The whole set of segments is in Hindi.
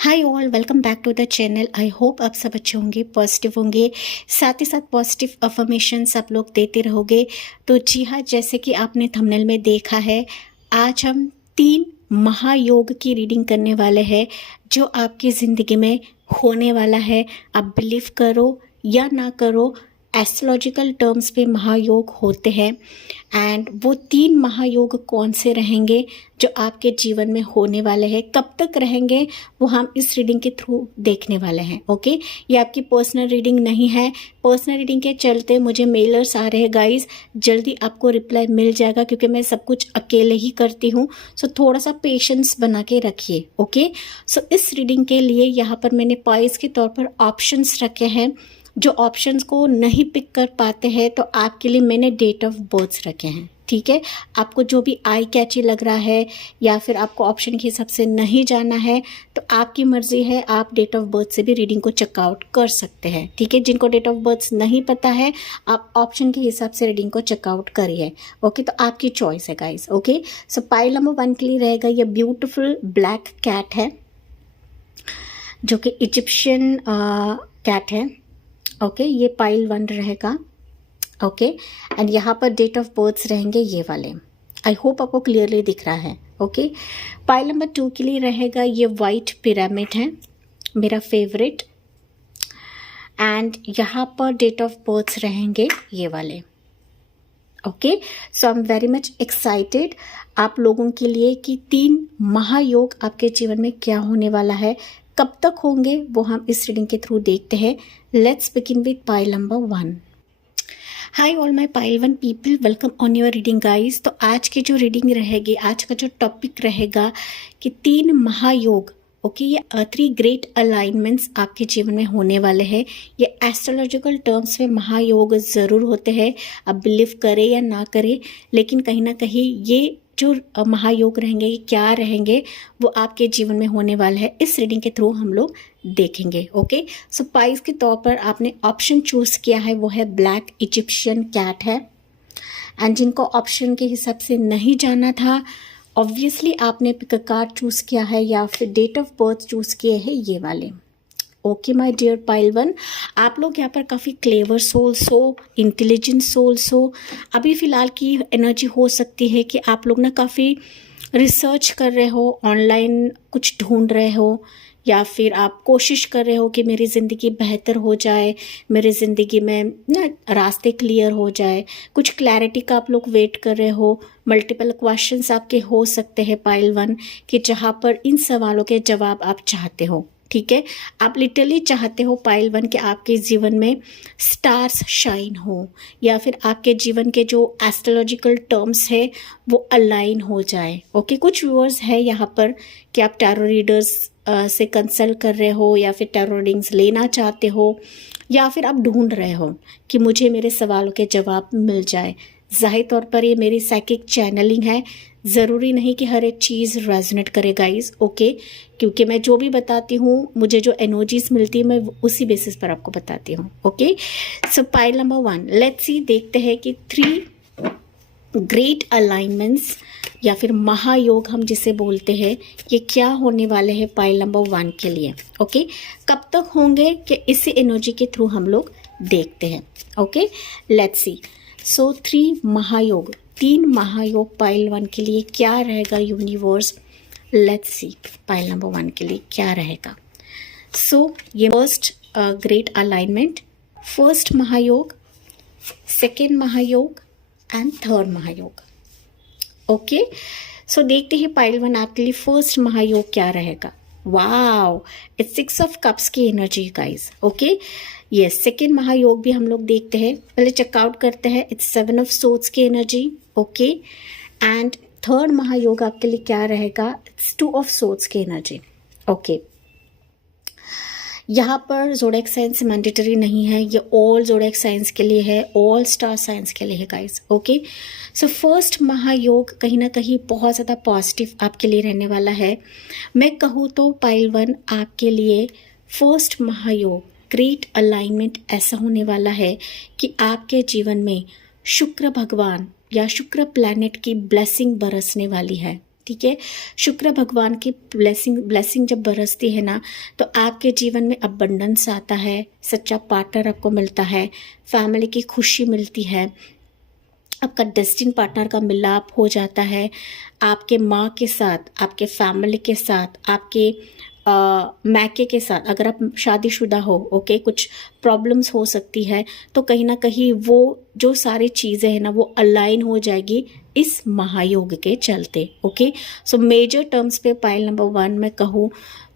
Hi all, welcome back to the channel. I hope आप सब अच्छे होंगे, पॉजिटिव होंगे, साथ ही साथ पॉजिटिव अफर्मेशंस आप लोग देते रहोगे। तो जी हाँ, जैसे कि आपने थंबनेल में देखा है, आज हम 3 महायोग की रीडिंग करने वाले हैं जो आपकी ज़िंदगी में होने वाला है। आप बिलीव करो या ना करो, एस्ट्रोलॉजिकल टर्म्स पे महायोग होते हैं। एंड वो 3 महायोग कौन से रहेंगे जो आपके जीवन में होने वाले हैं, कब तक रहेंगे, वो हम इस रीडिंग के थ्रू देखने वाले हैं। ओके, ये आपकी पर्सनल रीडिंग नहीं है। पर्सनल रीडिंग के चलते मुझे मेलर्स आ रहे हैं गाइस, जल्दी आपको रिप्लाई मिल जाएगा क्योंकि मैं सब कुछ अकेले ही करती हूँ। सो थोड़ा सा पेशेंस बना के रखिए। ओके, सो इस रीडिंग के लिए यहाँ पर मैंने पॉइज के तौर पर ऑप्शंस रखे हैं। जो ऑप्शंस को नहीं पिक कर पाते हैं तो आपके लिए मैंने डेट ऑफ बर्थ रखे हैं। ठीक है, आपको जो भी आई कैची लग रहा है या फिर आपको ऑप्शन के हिसाब से नहीं जाना है तो आपकी मर्जी है, आप डेट ऑफ बर्थ से भी रीडिंग को चेकआउट कर सकते हैं। ठीक है, जिनको डेट ऑफ बर्थ नहीं पता है आप ऑप्शन के हिसाब से रीडिंग को चेकआउट करिए। ओके, तो आपकी चॉइस है गाइस। ओके, सो पाइल नंबर 1 के लिए रहेगा ये ब्यूटिफुल ब्लैक कैट है जो कि इजिप्शियन कैट है। ओके, ये पाइल 1 रहेगा। ओके, एंड यहाँ पर डेट ऑफ बर्थ रहेंगे ये वाले। आई होप आपको क्लियरली दिख रहा है। ओके, पाइल नंबर 2 के लिए रहेगा ये वाइट पिरामिड है, मेरा फेवरेट। एंड यहाँ पर डेट ऑफ बर्थ रहेंगे ये वाले। Okay, so I am very much excited आप लोगों के लिए कि 3 महायोग आपके जीवन में क्या होने वाला है, कब तक होंगे, वो हम इस रीडिंग के थ्रू देखते हैं। Let's begin with pile number 1। Hi all my pile 1 people, welcome on your reading guys. तो आज की जो रीडिंग रहेगी, आज का जो टॉपिक रहेगा कि 3 महायोग। ओके, ये 3 ग्रेट अलाइनमेंट्स आपके जीवन में होने वाले हैं। ये एस्ट्रोलॉजिकल टर्म्स में महायोग ज़रूर होते हैं, आप बिलीव करें या ना करें, लेकिन कहीं ना कहीं ये जो महायोग रहेंगे, ये क्या रहेंगे, वो आपके जीवन में होने वाला है। इस रीडिंग के थ्रू हम लोग देखेंगे। ओके, सो पाइस के तौर पर आपने ऑप्शन चूज किया है वो है ब्लैक इजिप्शियन कैट है। एंड जिनको ऑप्शन के हिसाब से नहीं जाना था, ऑब्वियसली आपने पिक कार्ड चूज किया है या फिर डेट ऑफ बर्थ चूज किए हैं ये वाले। ओके माय डियर पाइल 1, आप लोग यहाँ पर काफ़ी क्लेवर सोल्स हो, इंटेलिजेंट सोल्स हो। अभी फ़िलहाल की एनर्जी हो सकती है कि आप लोग ना काफ़ी रिसर्च कर रहे हो, ऑनलाइन कुछ ढूंढ रहे हो, या फिर आप कोशिश कर रहे हो कि मेरी ज़िंदगी बेहतर हो जाए, मेरी ज़िंदगी में ना रास्ते क्लियर हो जाए, कुछ क्लैरिटी का आप लोग वेट कर रहे हो। मल्टीपल क्वेश्चंस आपके हो सकते हैं पाइल 1 कि जहाँ पर इन सवालों के जवाब आप चाहते हो। ठीक है, आप लिटरली चाहते हो पाइल 1 कि आपके जीवन में स्टार्स शाइन हो, या फिर आपके जीवन के जो एस्ट्रोलॉजिकल टर्म्स है वो अलाइन हो जाए। ओके, कुछ व्यूअर्स है यहाँ पर कि आप टैरो रीडर्स से कंसल्ट कर रहे हो, या फिर टैरो रीडिंग्स लेना चाहते हो, या फिर आप ढूंढ रहे हो कि मुझे मेरे सवालों के जवाब मिल जाए। जाहिर तौर पर ये मेरी साइकिक चैनलिंग है, ज़रूरी नहीं कि हर एक चीज़ रेजोनेट करे गाइस। ओके, क्योंकि मैं जो भी बताती हूँ, मुझे जो एनर्जीज मिलती है, मैं उसी बेसिस पर आपको बताती हूँ। Okay, so pile number 1, let's see, देखते हैं कि 3 ग्रेट अलाइनमेंट्स या फिर महायोग हम जिसे बोलते हैं, ये क्या होने वाले हैं पाइल नंबर 1 के लिए। ओके, कब तक होंगे कि इसी एनर्जी के थ्रू हम लोग देखते हैं। Okay, let's see. सो 3 महायोग, 3 महायोग पाइल 1 के लिए क्या रहेगा universe. Let's see pile number 1 के लिए क्या रहेगा। सो ये फर्स्ट ग्रेट अलाइनमेंट, फर्स्ट महायोग, सेकेंड महायोग एंड थर्ड महायोग। ओके, सो देखते हैं पाइल 1 आपके लिए फर्स्ट महायोग क्या रहेगा। वाओ, इट्स 6 ऑफ कप्स की energy guys. Okay, yes, second महायोग भी हम लोग देखते हैं, पहले चेकआउट करते हैं। इट्स 7 ऑफ सोर्ड्स की एनर्जी। ओके, एंड थर्ड महायोग आपके लिए क्या रहेगा। इट्स 2 ऑफ सोर्ड्स की एनर्जी। ओके, यहाँ पर ज़ोडिएक साइंस मैंडेटरी नहीं है, ये ऑल ज़ोडिएक साइंस के लिए है, ऑल स्टार साइंस के लिए है गाइस। ओके, सो फर्स्ट महायोग कहीं ना कहीं बहुत ज़्यादा पॉजिटिव आपके लिए रहने वाला है। मैं कहूँ तो पाइल 1 आपके लिए फर्स्ट महायोग ग्रेट अलाइनमेंट ऐसा होने वाला है कि आपके जीवन में शुक्र भगवान या शुक्र प्लैनेट की ब्लेसिंग बरसने वाली है। ठीक है। शुक्र भगवान की ब्लेसिंग जब बरसती है ना, तो आपके जीवन में अबंडेंस आता है, सच्चा पार्टनर आपको मिलता है, फैमिली की खुशी मिलती है, आपका डेस्टिन पार्टनर का मिलाप हो जाता है, आपके माँ के साथ, आपके फैमिली के साथ, आपके मैके के साथ। अगर आप शादीशुदा हो, ओके, कुछ प्रॉब्लम्स हो सकती है, तो कहीं ना कहीं वो जो सारी चीज़ें हैं ना, वो अलाइन हो जाएगी इस महायोग के चलते। ओके, सो मेजर टर्म्स पे पाइल नंबर 1 में कहूँ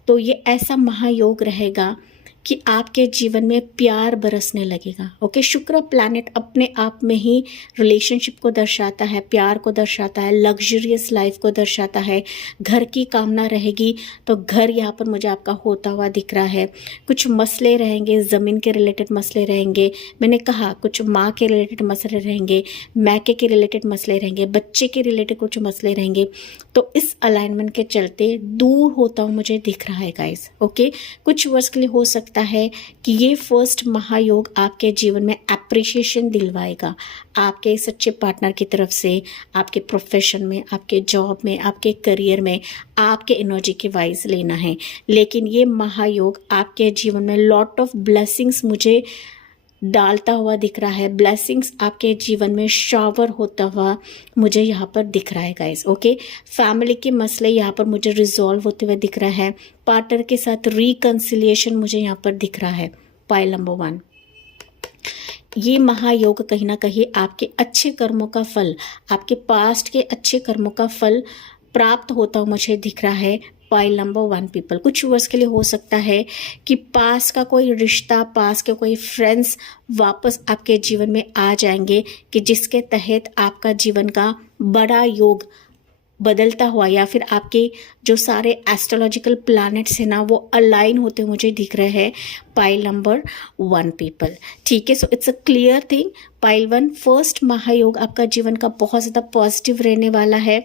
तो ये ऐसा महायोग रहेगा कि आपके जीवन में प्यार बरसने लगेगा। ओके, शुक्र प्लैनेट अपने आप में ही रिलेशनशिप को दर्शाता है, प्यार को दर्शाता है, लग्जरियस लाइफ को दर्शाता है। घर की कामना रहेगी तो घर यहाँ पर मुझे आपका होता हुआ दिख रहा है। कुछ मसले रहेंगे, ज़मीन के रिलेटेड मसले रहेंगे, मैंने कहा कुछ माँ के रिलेटेड मसले रहेंगे, मैके के रिलेटेड मसले रहेंगे, बच्चे के रिलेटेड कुछ मसले रहेंगे। तो इस अलाइनमेंट के चलते दूर होता हुआ मुझे दिख रहा है गाइस। ओके, कुछ वर्ष के लिए हो सकता है कि ये फर्स्ट महायोग आपके जीवन में एप्रिशिएशन दिलवाएगा, आपके सच्चे पार्टनर की तरफ से, आपके प्रोफेशन में, आपके जॉब में, आपके करियर में, आपके एनर्जी के वाइज लेना है। लेकिन ये महायोग आपके जीवन में लॉट ऑफ ब्लेसिंग्स मुझे डालता हुआ दिख रहा है। ब्लेसिंग्स आपके जीवन में शावर होता हुआ मुझे यहाँ पर दिख रहा है गाइस। ओके, फैमिली के मसले यहाँ पर मुझे रिजॉल्व होते हुए दिख रहा है। पार्टनर के साथ रिकंसिलिएशन मुझे यहाँ पर दिख रहा है। पाइल नंबर 1, ये महायोग कहीं ना कहीं आपके अच्छे कर्मों का फल, आपके पास्ट के अच्छे कर्मों का फल प्राप्त होता हुआ मुझे दिख रहा है। पाइल नंबर 1 पीपल, कुछ वर्ष के लिए हो सकता है कि पास का कोई रिश्ता, पास के कोई फ्रेंड्स वापस आपके जीवन में आ जाएंगे, कि जिसके तहत आपका जीवन का बड़ा योग बदलता हुआ, या फिर आपके जो सारे एस्ट्रोलॉजिकल प्लैनेट्स हैं ना, वो अलाइन होते हुए मुझे दिख रहे हैं। पाइल नंबर 1 पीपल, ठीक है। So it's a clear thing. Pile 1 first महायोग आपका जीवन का बहुत ज़्यादा पॉजिटिव रहने वाला है,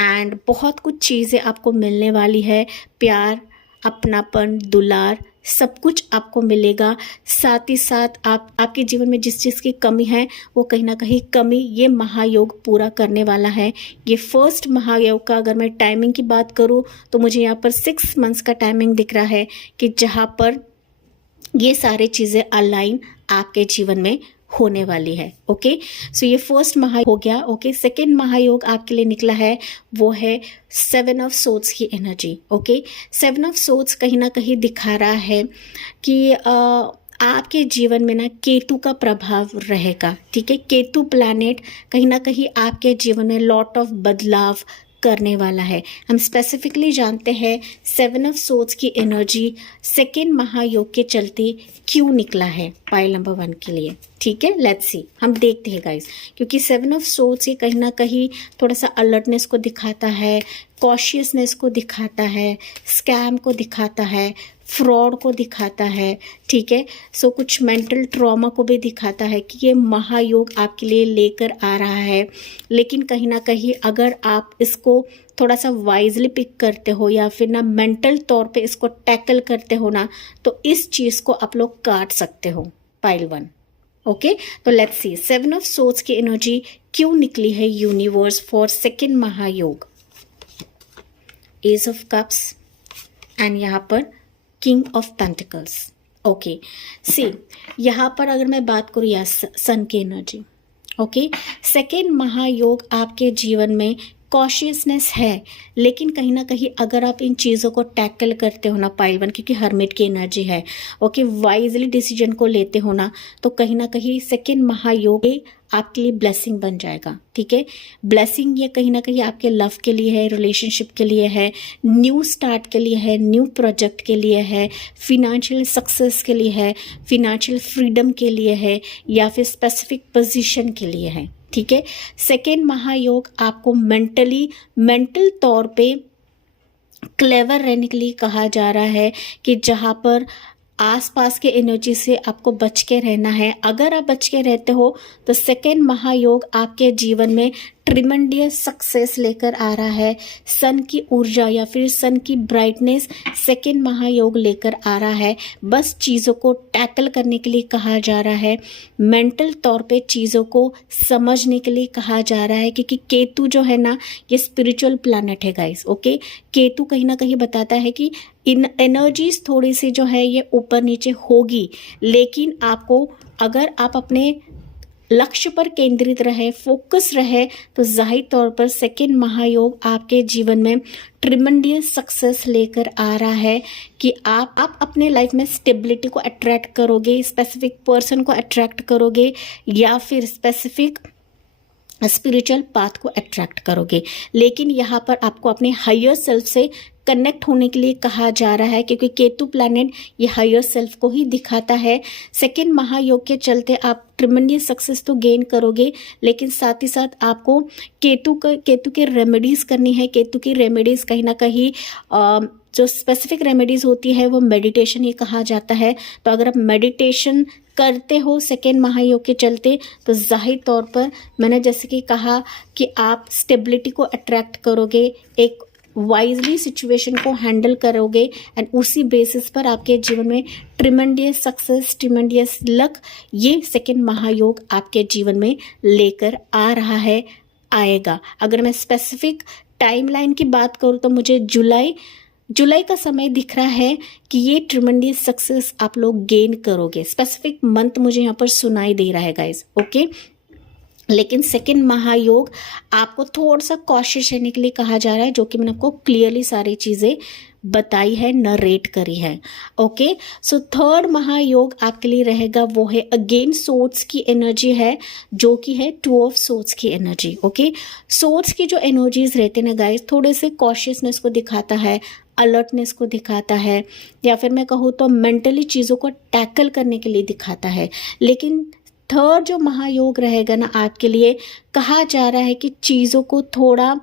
एंड बहुत कुछ चीज़ें आपको मिलने वाली है। प्यार, अपनापन, दुलार, सब कुछ आपको मिलेगा। साथ ही साथ आपके जीवन में जिस चीज़ की कमी है, वो कहीं ना कहीं कमी ये महायोग पूरा करने वाला है। ये फर्स्ट महायोग का अगर मैं टाइमिंग की बात करूँ तो मुझे यहाँ पर 6 मंथ्स का टाइमिंग दिख रहा है, कि जहाँ पर ये सारी चीज़ें अलाइन आपके जीवन में होने वाली है। ओके, सो ये फर्स्ट महायोग हो गया। ओके, सेकेंड महायोग आपके लिए निकला है, वो है 7 ऑफ सोर्ड्स की एनर्जी। ओके, 7 ऑफ सोर्ड्स कहीं ना कहीं दिखा रहा है कि आपके जीवन में ना केतु का प्रभाव रहेगा। ठीक है, केतु प्लैनेट कहीं ना कहीं आपके जीवन में लॉट ऑफ बदलाव करने वाला है। हम स्पेसिफिकली जानते हैं 7 ऑफ सोर्ड्स की एनर्जी सेकेंड महायोग के चलते क्यों निकला है पाइल नंबर 1 के लिए। ठीक है, लेट्स सी, हम देखते हैं गाइस, क्योंकि 7 ऑफ सोर्ड्स ये कहीं ना कहीं थोड़ा सा अलर्टनेस को दिखाता है, कॉशियसनेस को दिखाता है, स्कैम को दिखाता है, फ्रॉड को दिखाता है। ठीक है, सो कुछ मेंटल ट्रॉमा को भी दिखाता है कि ये महायोग आपके लिए लेकर आ रहा है। लेकिन कहीं ना कहीं अगर आप इसको थोड़ा सा वाइजली पिक करते हो, या फिर ना मेंटल तौर पे इसको टैकल करते हो ना, तो इस चीज़ को आप लोग काट सकते हो पाइल 1। ओके, तो लेट्स सी 7 ऑफ सोर्ड्स की एनर्जी क्यों निकली है यूनिवर्स फॉर सेकेंड महायोग। एज ऑफ कप्स एंड यहाँ पर king of pentacles. Okay, see यहाँ पर अगर मैं बात करूँ या सन की एनर्जी। ओके, सेकेंड महायोग आपके जीवन में कॉशियसनेस है, लेकिन कहीं ना कहीं अगर आप इन चीज़ों को टैकल करते हो ना पाइल 1, क्योंकि हर्मिट की एनर्जी है, ओके, वाइजली डिसीजन को लेते हो ना, तो कहीं ना कहीं सेकेंड महायोग आपके लिए ब्लेसिंग बन जाएगा। ठीक है, ब्लेसिंग ये कहीं ना कहीं आपके लव के लिए है, रिलेशनशिप के लिए है, न्यू स्टार्ट के लिए है, न्यू प्रोजेक्ट के लिए है, फिनेंशियल सक्सेस के लिए है, फिनेंशियल फ्रीडम के लिए है, या फिर स्पेसिफिक पोजीशन के लिए है। ठीक है, सेकेंड महायोग आपको मेंटल तौर पे क्लेवर रहने के लिए कहा जा रहा है, कि जहाँ पर आसपास के एनर्जी से आपको बच के रहना है। अगर आप बच के रहते हो तो सेकेंड महायोग आपके जीवन में ट्रिमेंडियस सक्सेस लेकर आ रहा है। सन की ऊर्जा या फिर सन की ब्राइटनेस सेकेंड महायोग लेकर आ रहा है। बस चीज़ों को टैकल करने के लिए कहा जा रहा है, मेंटल तौर पे चीज़ों को समझने के लिए कहा जा रहा है, क्योंकि केतु जो है ना ये स्पिरिचुअल प्लैनेट है गाइस। ओके, केतु कहीं ना कहीं बताता है कि इन एनर्जीज थोड़ी सी जो है ये ऊपर नीचे होगी, लेकिन आपको अगर आप अपने लक्ष्य पर केंद्रित रहे, फोकस रहे, तो जाहिर तौर पर सेकेंड महायोग आपके जीवन में ट्रिमेंडियस सक्सेस लेकर आ रहा है कि आप अपने लाइफ में स्टेबिलिटी को अट्रैक्ट करोगे, स्पेसिफिक पर्सन को अट्रैक्ट करोगे या फिर स्पेसिफिक स्पिरिचुअल पाथ को अट्रैक्ट करोगे। लेकिन यहाँ पर आपको अपने हायर सेल्फ से कनेक्ट होने के लिए कहा जा रहा है, क्योंकि केतु प्लैनेट ये हायर सेल्फ को ही दिखाता है। सेकेंड महायोग के चलते आप ट्रिमेंडियस सक्सेस तो गेन करोगे, लेकिन साथ ही साथ आपको केतु के रेमेडीज करनी है। केतु की रेमेडीज कहीं ना कहीं जो स्पेसिफिक रेमेडीज होती है वो मेडिटेशन ही कहा जाता है। तो अगर आप मेडिटेशन करते हो सेकेंड महायोग के चलते, तो जाहिर तौर पर मैंने जैसे कि कहा कि आप स्टेबिलिटी को अट्रैक्ट करोगे, एक वाइजली सिचुएशन को हैंडल करोगे एंड उसी बेसिस पर आपके जीवन में ट्रिमेंडियस सक्सेस, ट्रिमेंडियस लक ये सेकेंड महायोग आपके जीवन में लेकर आ रहा है, आएगा। अगर मैं स्पेसिफिक टाइमलाइन की बात करूँ तो मुझे जुलाई का समय दिख रहा है कि ये ट्रिमेंडियस सक्सेस आप लोग गेन करोगे। स्पेसिफिक मंथ मुझे यहाँ पर सुनाई दे रहा है गाइज। ओके, लेकिन सेकेंड महायोग आपको थोड़ा सा कॉशियस रहने के लिए कहा जा रहा है, जो कि मैंने आपको क्लियरली सारी चीज़ें बताई है, नरेट करी है। ओके, सो थर्ड महायोग आपके लिए रहेगा वो है अगेन सोर्ड्स की एनर्जी है, जो कि है टू ऑफ सोर्ड्स की एनर्जी। ओके, सोर्ड्स की जो एनर्जीज रहते हैं ना गाइस, थोड़े से कॉशियसनेस को दिखाता है, अलर्टनेस को दिखाता है, या फिर मैं कहूँ तो मेंटली चीज़ों को टैकल करने के लिए दिखाता है। लेकिन थर्ड जो महायोग रहेगा ना आपके लिए, कहा जा रहा है कि चीज़ों को थोड़ा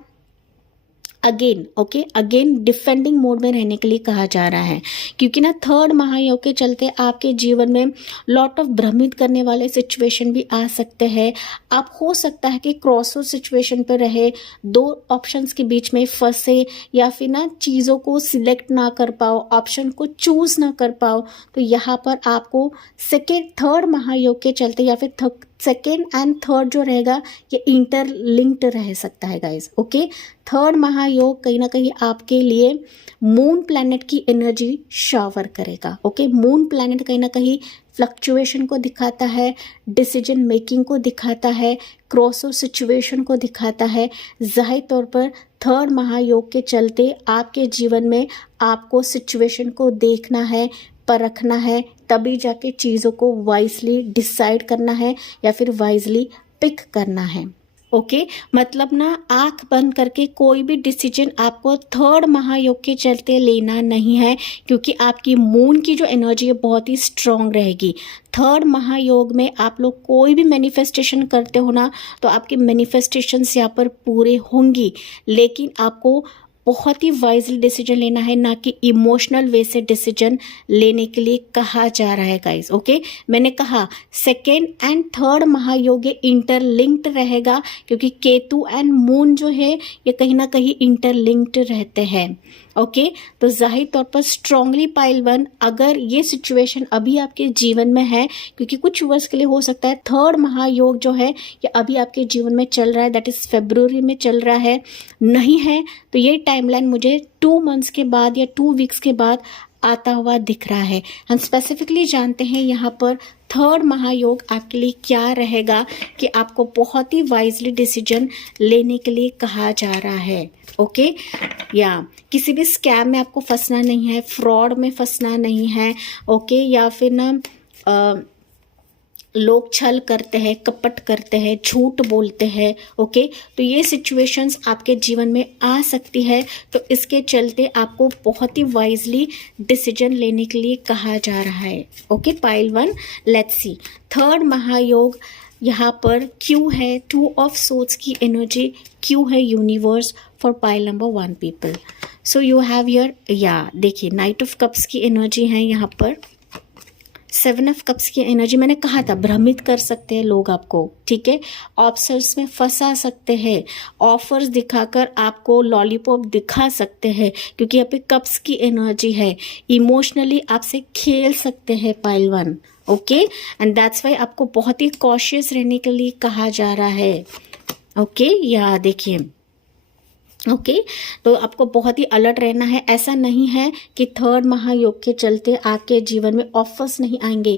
अगेन डिफेंडिंग मोड में रहने के लिए कहा जा रहा है, क्योंकि ना थर्ड महायोग के चलते आपके जीवन में लॉट ऑफ भ्रमित करने वाले सिचुएशन भी आ सकते हैं। आप हो सकता है कि क्रॉसओवर सिचुएशन पर रहे, दो ऑप्शंस के बीच में फंसे, या फिर ना चीज़ों को सिलेक्ट ना कर पाओ, ऑप्शन को चूज ना कर पाओ। तो यहाँ पर आपको थर्ड महायोग के चलते या फिर सेकेंड एंड थर्ड जो रहेगा ये इंटरलिंक्ड रह सकता है गाइज। ओके, थर्ड महायोग कहीं ना कहीं आपके लिए मून प्लैनेट की एनर्जी शावर करेगा। ओके, मून प्लैनेट कहीं ना कहीं फ्लक्चुएशन को दिखाता है, डिसीजन मेकिंग को दिखाता है, क्रॉसओवर सिचुएशन को दिखाता है। जाहिर तौर पर थर्ड महायोग के चलते आपके जीवन में आपको सिचुएशन को देखना है, परखना है, तभी जाके चीज़ों को वाइजली डिसाइड करना है या फिर वाइजली पिक करना है। ओके, मतलब ना आंख बंद करके कोई भी डिसीजन आपको थर्ड महायोग के चलते लेना नहीं है, क्योंकि आपकी मून की जो एनर्जी है बहुत ही स्ट्रांग रहेगी। थर्ड महायोग में आप लोग कोई भी मैनिफेस्टेशन करते हो ना, तो आपके मैनिफेस्टेशंस यहाँ पर पूरे होंगी, लेकिन आपको बहुत ही वाइजली डिसीजन लेना है, ना कि इमोशनल वे से डिसीजन लेने के लिए कहा जा रहा है गाइस। ओके, मैंने कहा second and third Mahayog interlinked रहेगा, क्योंकि केतु एंड मून जो है ये कहीं ना कहीं इंटरलिंक्ड रहते हैं। ओके, तो जाहिर तौर पर स्ट्रांगली पाइल वन, अगर ये सिचुएशन अभी आपके जीवन में है, क्योंकि कुछ वर्ष के लिए हो सकता है थर्ड महायोग जो है ये अभी आपके जीवन में चल रहा है, दैट इज फरवरी में चल रहा है, नहीं है तो ये टाइमलाइन मुझे 2 मंथ्स के बाद या 2 वीक्स के बाद आता हुआ दिख रहा है। हम स्पेसिफिकली जानते हैं यहाँ पर थर्ड महायोग आपके लिए क्या रहेगा, कि आपको बहुत ही वाइजली डिसीजन लेने के लिए कहा जा रहा है। ओके, या किसी भी स्कैम में आपको फंसना नहीं है, फ्रॉड में फंसना नहीं है। ओके, या फिर ना लोग छल करते हैं, कपट करते हैं, झूठ बोलते हैं। ओके, तो ये सिचुएशंस आपके जीवन में आ सकती है, तो इसके चलते आपको बहुत ही वाइजली डिसीजन लेने के लिए कहा जा रहा है। Okay, pile one, let's see third महायोग यहाँ पर क्यों है, 2 ऑफ सोर्ड्स की एनर्जी क्यों है universe for pile number 1 people. So you have your, या देखिए नाइट ऑफ कप्स की एनर्जी है यहाँ पर। 7 ऑफ कप्स की एनर्जी मैंने कहा था भ्रमित कर सकते हैं लोग आपको, ठीक है, ऑप्शंस में फंसा सकते हैं, ऑफर्स दिखाकर आपको लॉलीपॉप दिखा सकते हैं, क्योंकि यहाँ पे कप्स की एनर्जी है, इमोशनली आपसे खेल सकते हैं pile 1, okay, and that's why आपको बहुत ही कॉशियस रहने के लिए कहा जा रहा है, ओके, या देखिए, ओके तो आपको बहुत ही अलर्ट रहना है। ऐसा नहीं है कि थर्ड महायोग के चलते आपके जीवन में ऑफर्स नहीं आएंगे,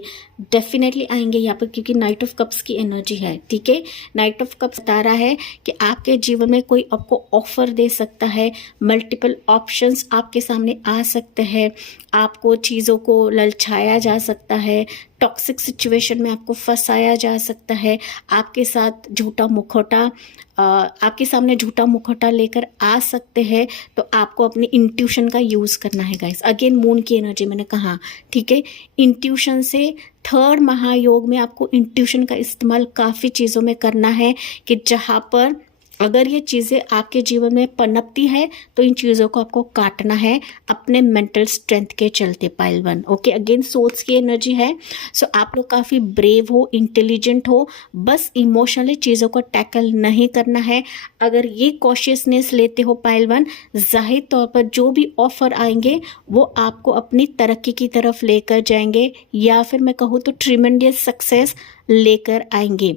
डेफिनेटली आएंगे यहाँ पर, क्योंकि नाइट ऑफ कप्स की एनर्जी है, ठीक है। नाइट ऑफ कप्स बता रहा है कि आपके जीवन में कोई आपको ऑफर दे सकता है, मल्टीपल ऑप्शंस आपके सामने आ सकते हैं, आपको चीज़ों को ललचाया जा सकता है, टॉक्सिक सिचुएशन में आपको फंसाया जा सकता है, आपके साथ झूठा मुखौटा आपके सामने झूठा मुखौटा लेकर आ सकते हैं। तो आपको अपनी इंट्यूशन का यूज़ करना है गाइस। अगेन मून की एनर्जी मैंने कहा, ठीक है, इंट्यूशन से थर्ड महायोग में आपको इंट्यूशन का इस्तेमाल काफ़ी चीज़ों में करना है, कि जहाँ पर अगर ये चीज़ें आपके जीवन में पनपती है तो इन चीज़ों को आपको काटना है अपने मेंटल स्ट्रेंथ के चलते पाइल 1, ओके। अगेन सोल्स की एनर्जी है, सो आप लोग काफ़ी ब्रेव हो, इंटेलिजेंट हो, बस इमोशनली चीज़ों को टैकल नहीं करना है। अगर ये कॉशियसनेस लेते हो पाइल 1, जाहिर तौर पर जो भी ऑफर आएंगे वो आपको अपनी तरक्की की तरफ लेकर जाएंगे, या फिर मैं कहूँ तो ट्रिमेंडियस सक्सेस लेकर आएंगे,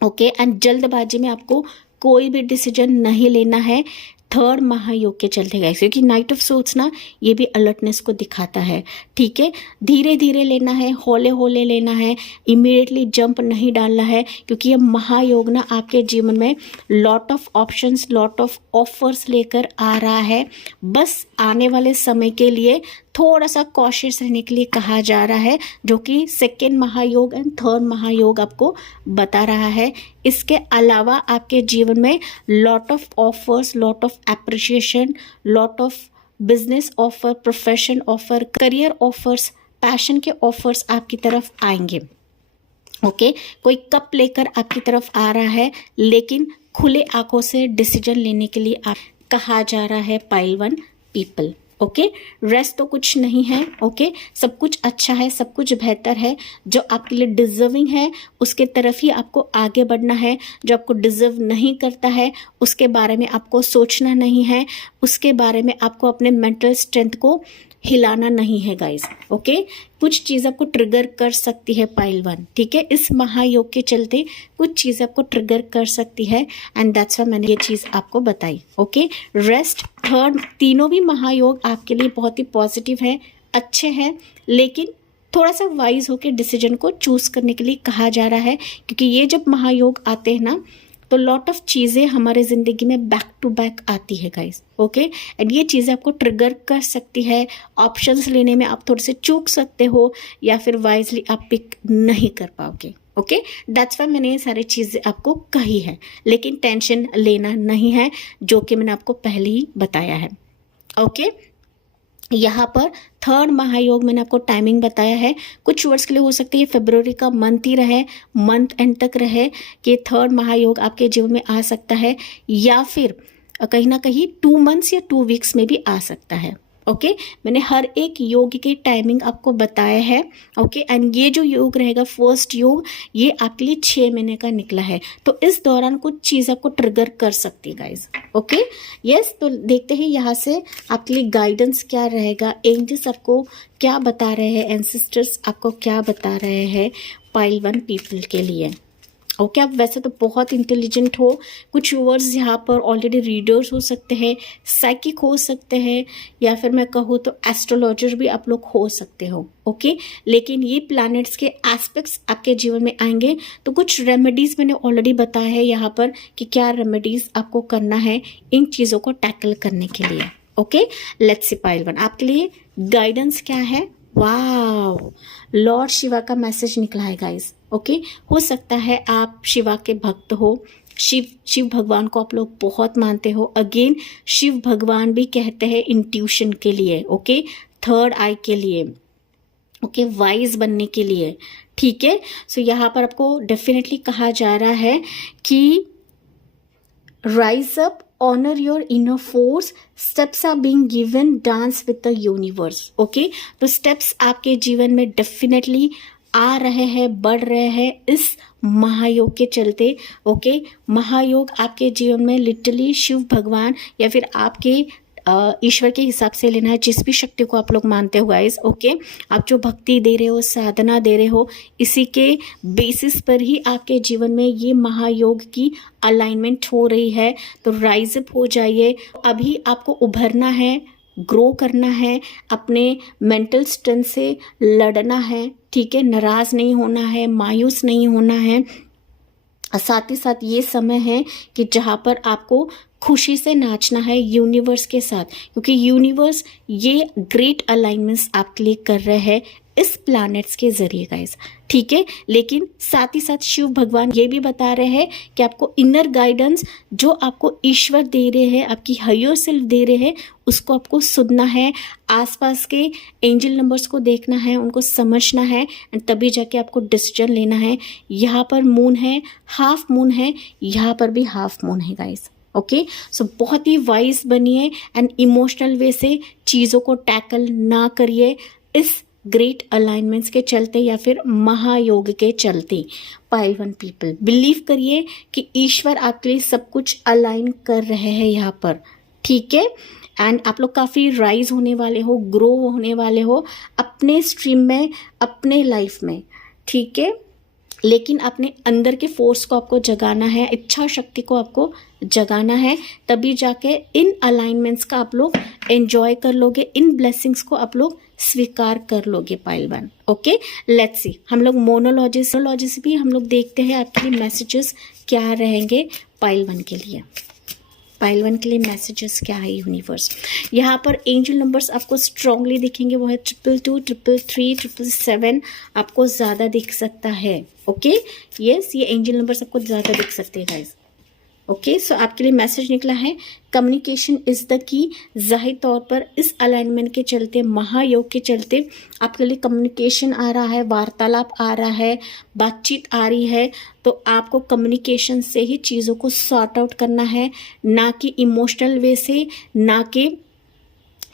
ओके। एंड जल्दबाजी में आपको कोई भी डिसीजन नहीं लेना है थर्ड महायोग के चलते गाइस, क्योंकि नाइट ऑफ सोर्ड्स ना ये भी अलर्टनेस को दिखाता है, ठीक है। धीरे धीरे लेना है, हौले हौले लेना है, इमीडिएटली जंप नहीं डालना है, क्योंकि ये महायोग ना आपके जीवन में lot of options, lot of offers लेकर आ रहा है। बस आने वाले समय के लिए थोड़ा सा कॉशियस रहने के लिए कहा जा रहा है, जो कि सेकेंड महायोग एंड थर्ड महायोग आपको बता रहा है। इसके अलावा आपके जीवन में lot of offers, lot of appreciation, lot of business offer, profession offer, career offers, passion के ऑफर्स आपकी तरफ आएंगे, ओके। कोई कप लेकर आपकी तरफ आ रहा है, लेकिन खुले आंखों से डिसीजन लेने के लिए आप कहा जा रहा है पाइल 1 पीपल, ओके। रेस्ट तो कुछ नहीं है, ओके। सब कुछ अच्छा है, सब कुछ बेहतर है, जो आपके लिए डिजर्विंग है उसके तरफ ही आपको आगे बढ़ना है। जो आपको डिजर्व नहीं करता है उसके बारे में आपको सोचना नहीं है, उसके बारे में आपको अपने मेंटल स्ट्रेंथ को हिलाना नहीं है गाइस, ओके। कुछ चीज़ आपको ट्रिगर कर सकती है पाइल 1, ठीक है। इस महायोग के चलते कुछ चीज़ आपको ट्रिगर कर सकती है, एंड दैट्स व्हाई मैंने ये चीज़ आपको बताई, ओके। रेस्ट, थर्ड, तीनों भी महायोग आपके लिए बहुत ही पॉजिटिव है, अच्छे हैं, लेकिन थोड़ा सा वाइज होकर डिसीजन को चूज करने के लिए कहा जा रहा है, क्योंकि ये जब महायोग आते हैं ना तो लॉट ऑफ चीज़ें हमारे ज़िंदगी में बैक टू बैक आती है गाइस, ओके। एंड ये चीज़ें आपको ट्रिगर कर सकती है, ऑप्शंस लेने में आप थोड़े से चूक सकते हो, या फिर वाइजली आप पिक नहीं कर पाओगे, ओके। दैट्स वाई मैंने ये सारी चीज़ें आपको कही है, लेकिन टेंशन लेना नहीं है, जो कि मैंने आपको पहले ही बताया है, ओके। यहाँ पर थर्ड महायोग मैंने आपको टाइमिंग बताया है, कुछ वर्ड्स के लिए हो सकता है ये फरवरी का मंथ ही रहे, मंथ एंड तक रहे कि थर्ड महायोग आपके जीवन में आ सकता है, या फिर कहीं ना कहीं 2 मंथ्स या 2 वीक्स में भी आ सकता है, ओके। मैंने हर एक योग की टाइमिंग आपको बताया है, ओके। एंड ये जो योग रहेगा फर्स्ट योग, ये आपके लिए 6 महीने का निकला है, तो इस दौरान कुछ चीज़ आपको ट्रिगर कर सकती है गाइज, ओके। यस, तो देखते हैं यहाँ से आपके लिए गाइडेंस क्या रहेगा, एंजल्स आपको क्या बता रहे हैं, एंसेस्टर्स आपको क्या बता रहे हैं पाइल 1 पीपल के लिए, ओके। आप वैसे तो बहुत इंटेलिजेंट हो, कुछ व्यूअर्स यहाँ पर ऑलरेडी रीडर्स हो सकते हैं, साइकिक हो सकते हैं, या फिर मैं कहूँ तो एस्ट्रोलॉजर भी आप लोग हो सकते हो, ओके। लेकिन ये प्लैनेट्स के एस्पेक्ट्स आपके जीवन में आएंगे, तो कुछ रेमेडीज़ मैंने ऑलरेडी बताया है यहाँ पर कि क्या रेमेडीज़ आपको करना है इन चीज़ों को टैकल करने के लिए, ओके। लेट्स सी पाइल 1 आपके लिए गाइडेंस क्या है। वाव, लॉर्ड शिवा का मैसेज निकला है गाइस, ओके। हो सकता है आप शिवा के भक्त हो, शिव भगवान को आप लोग बहुत मानते हो। अगेन शिव भगवान भी कहते हैं इंट्यूशन के लिए, ओके, थर्ड आई के लिए, ओके, वाइज बनने के लिए, ठीक है। सो यहाँ पर आपको डेफिनेटली कहा जा रहा है कि rise up honour your inner force, steps are being given, dance with the universe. Okay, तो स्टेप्स आपके जीवन में डेफिनेटली आ रहे हैं, बढ़ रहे हैं इस महायोग के चलते। ओके, महायोग आपके जीवन में लिटरली शिव भगवान या फिर आपके ईश्वर के हिसाब से लेना है, जिस भी शक्ति को आप लोग मानते हो गाइस। ओके, आप जो भक्ति दे रहे हो, साधना दे रहे हो, इसी के बेसिस पर ही आपके जीवन में ये महायोग की अलाइनमेंट हो रही है। तो राइज अप हो जाइए, अभी आपको उभरना है, ग्रो करना है, अपने मेंटल स्ट्रेंथ से लड़ना है। ठीक है, नाराज नहीं होना है, मायूस नहीं होना है। साथ ही साथ ये समय है कि जहाँ पर आपको खुशी से नाचना है यूनिवर्स के साथ, क्योंकि यूनिवर्स ये ग्रेट अलाइनमेंट्स आपके लिए कर रहे हैं इस प्लैनेट्स के जरिए गाइस। ठीक है, लेकिन साथ ही साथ शिव भगवान ये भी बता रहे हैं कि आपको इनर गाइडेंस जो आपको ईश्वर दे रहे हैं, आपकी हायर सेल्फ दे रहे हैं, उसको आपको सुनना है, आसपास के एंजल नंबर्स को देखना है, उनको समझना है, एंड तभी जाके आपको डिसीजन लेना है। यहाँ पर मून है, हाफ मून है, यहाँ पर भी हाफ मून है गाइस। ओके, सो बहुत ही वाइज बनिए एंड इमोशनल वे से चीज़ों को टैकल ना करिए इस ग्रेट अलाइनमेंट्स के चलते या फिर महायोग के चलते। पाइल वन पीपल, बिलीव करिए कि ईश्वर आपके लिए सब कुछ अलाइन कर रहे हैं यहाँ पर। ठीक है, एंड आप लोग काफ़ी राइज होने वाले हो, ग्रो होने वाले हो अपने स्ट्रीम में, अपने लाइफ में। ठीक है, लेकिन अपने अंदर के फोर्स को आपको जगाना है, इच्छा शक्ति को आपको जगाना है, तभी जाके इन अलाइनमेंट्स का आप लोग एंजॉय कर लोगे, इन ब्लेसिंग्स को आप लोग स्वीकार कर लोगे। पाइल वन, ओके, लेट्स सी, हम लोग मोनोलॉजी से भी हम लोग देखते हैं आपके लिए मैसेजेस क्या रहेंगे पाइल वन के लिए। पाइल वन के लिए मैसेजेस क्या है यूनिवर्स। यहाँ पर एंजल नंबर्स आपको स्ट्रांगली दिखेंगे, वो है 222, 333, 777 आपको ज़्यादा दिख सकता है। ओके, यस, ये एंजल नंबर्स आपको ज़्यादा दिख सकते हैं गाइस। ओके, सो आपके लिए मैसेज निकला है, कम्युनिकेशन इज़ द की। जाहिर तौर पर इस अलाइनमेंट के चलते, महायोग के चलते आपके लिए कम्युनिकेशन आ रहा है, वार्तालाप आ रहा है, बातचीत आ रही है। तो आपको कम्युनिकेशन से ही चीज़ों को सॉर्ट आउट करना है, ना कि इमोशनल वे से, ना कि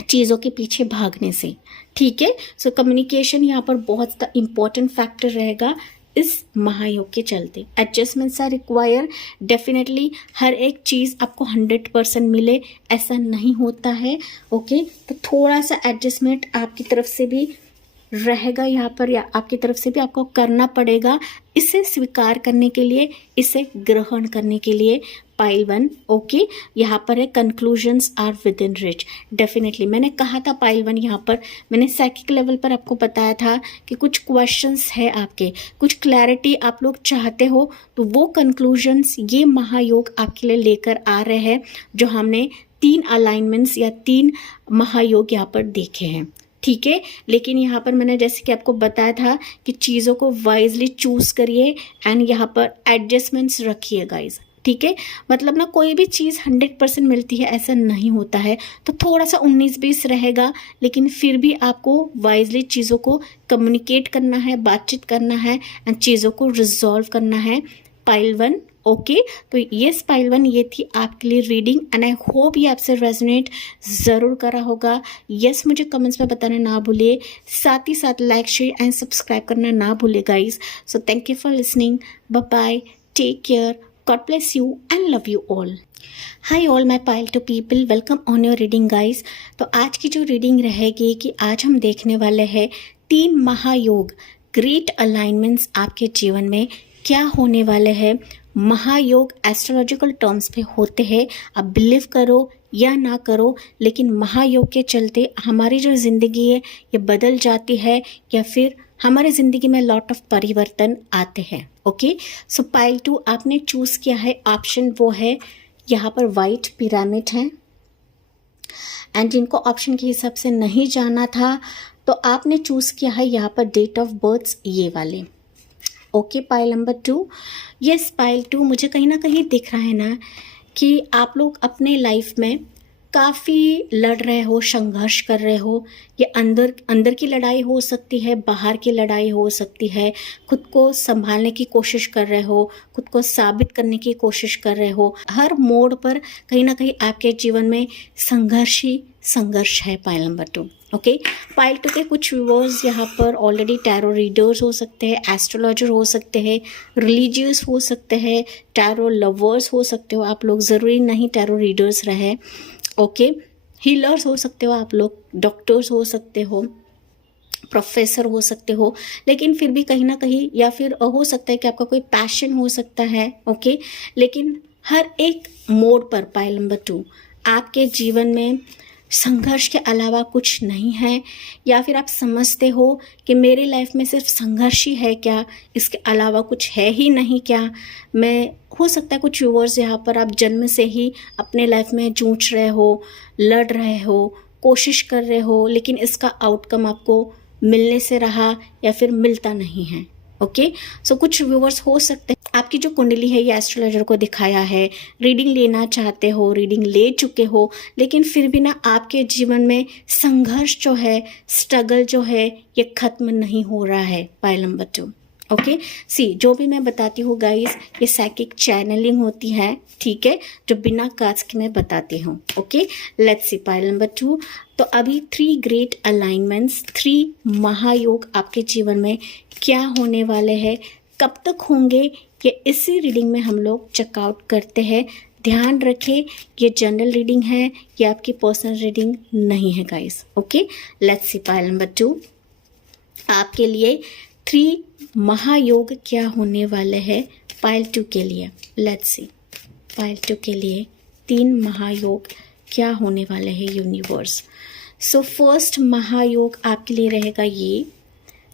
चीज़ों के पीछे भागने से। ठीक है, सो कम्युनिकेशन यहाँ पर बहुत ज़्यादा इम्पॉर्टेंट फैक्टर रहेगा इस महायोग के चलते। एडजस्टमेंट्स आर रिक्वायर, डेफिनेटली हर एक चीज़ आपको 100% मिले ऐसा नहीं होता है। ओके, तो थोड़ा सा एडजस्टमेंट आपकी तरफ से भी रहेगा यहाँ पर, या आपकी तरफ से भी आपको करना पड़ेगा इसे स्वीकार करने के लिए, इसे ग्रहण करने के लिए। पाइल वन, ओके, यहाँ पर है conclusions are within reach. Definitely मैंने कहा था पाइल वन, यहाँ पर मैंने साइकिक लेवल पर आपको बताया था कि कुछ क्वेश्चंस है आपके, कुछ क्लैरिटी आप लोग चाहते हो, तो वो कंक्लूजन्स ये महायोग आपके लिए लेकर आ रहे हैं, जो हमने 3 अलाइनमेंट्स या 3 महायोग यहाँ पर देखे हैं। ठीक है, लेकिन यहाँ पर मैंने जैसे कि आपको बताया था कि चीज़ों को वाइजली चूज़ करिए एंड यहाँ पर एडजस्टमेंट्स रखिए गाइज। ठीक है, मतलब ना कोई भी चीज़ 100% मिलती है ऐसा नहीं होता है, तो थोड़ा सा 19-20 रहेगा, लेकिन फिर भी आपको वाइजली चीज़ों को कम्युनिकेट करना है, बातचीत करना है एंड चीज़ों को रिजॉल्व करना है। पाइल वन, ओके, तो ये पाइल वन ये थी आपके लिए रीडिंग एंड आई होप ये आपसे रेजोनेट ज़रूर करा होगा। यस, मुझे कमेंट्स में बताना ना भूलिए, साथ ही साथ लाइक, शेयर एंड सब्सक्राइब करना ना भूलिए guys. So thank you for listening, bye bye, take care, God bless you and love you all. Hi all my pile to people, welcome on your reading guys। तो आज की जो रीडिंग रहेगी कि आज हम देखने वाले हैं 3 महायोग, ग्रेट अलाइनमेंट्स आपके जीवन में क्या होने वाले हैं। महायोग एस्ट्रोलॉजिकल टर्म्स पे होते हैं, आप बिलीव करो या ना करो, लेकिन महायोग के चलते हमारी जो ज़िंदगी है ये बदल जाती है, या फिर हमारे ज़िंदगी में लॉट ऑफ परिवर्तन आते हैं। ओके, सो पाइल 2 आपने चूज़ किया है ऑप्शन, वो है यहाँ पर वाइट पिरामिड है, एंड जिनको ऑप्शन के हिसाब से नहीं जाना था तो आपने चूज़ किया है यहाँ पर डेट ऑफ बर्थ ये वाले। Okay, pile number 2, yes pile 2, मुझे कहीं ना कहीं दिख रहा है ना कि आप लोग अपने लाइफ में काफ़ी लड़ रहे हो, संघर्ष कर रहे हो। ये अंदर की लड़ाई हो सकती है, बाहर की लड़ाई हो सकती है। खुद को संभालने की कोशिश कर रहे हो, खुद को साबित करने की कोशिश कर रहे हो। हर मोड़ पर कहीं ना कहीं आपके जीवन में संघर्ष ही संघर्ष है। Pile number 2। ओके, पाइल 2 के कुछ व्यूअर्स यहाँ पर ऑलरेडी टैरो रीडर्स हो सकते हैं, एस्ट्रोलॉजर हो सकते हैं, रिलीजियस हो सकते हैं, टैरो लवर्स हो सकते हो आप लोग, ज़रूरी नहीं टैरो रीडर्स रहे। ओके, हीलर्स हो सकते हो आप लोग, डॉक्टर्स हो सकते हो, प्रोफेसर हो सकते हो, लेकिन फिर भी कहीं ना कहीं, या फिर हो सकता है कि आपका कोई पैशन हो सकता है। ओके, लेकिन हर एक मोड़ पर पाइल नंबर 2 आपके जीवन में संघर्ष के अलावा कुछ नहीं है, या फिर आप समझते हो कि मेरी लाइफ में सिर्फ संघर्ष ही है क्या, इसके अलावा कुछ है ही नहीं क्या। मैं हो सकता है कुछ व्यूअर्स यहाँ पर आप जन्म से ही अपने लाइफ में जूझ रहे हो, लड़ रहे हो, कोशिश कर रहे हो, लेकिन इसका आउटकम आपको मिलने से रहा या फिर मिलता नहीं है। ओके, सो कुछ व्यूअर्स हो सकते हैं आपकी जो कुंडली है ये एस्ट्रोलॉजर को दिखाया है, रीडिंग लेना चाहते हो, रीडिंग ले चुके हो, लेकिन फिर भी ना आपके जीवन में संघर्ष जो है, स्ट्रगल जो है, ये खत्म नहीं हो रहा है। Pile number 2। ओके, सी जो भी मैं बताती हूँ गाइस, ये साइकिक चैनलिंग होती है, ठीक है, जो बिना कास्ट के मैं बताती हूँ। Okay, let's see pile number 2। तो अभी 3 ग्रेट अलाइनमेंट्स, 3 महायोग आपके जीवन में क्या होने वाले हैं, कब तक होंगे, ये इसी रीडिंग में हम लोग चेकआउट करते हैं। ध्यान रखें, ये जनरल रीडिंग है, ये आपकी पर्सनल रीडिंग नहीं है guys. Okay, let's see pile number 2 आपके लिए 3 महायोग क्या होने वाले हैं पाइल 2 के लिए। लेट्स सी पाइल 2 के लिए 3 महायोग क्या होने वाले हैं यूनिवर्स। सो फर्स्ट महायोग आपके लिए रहेगा ये,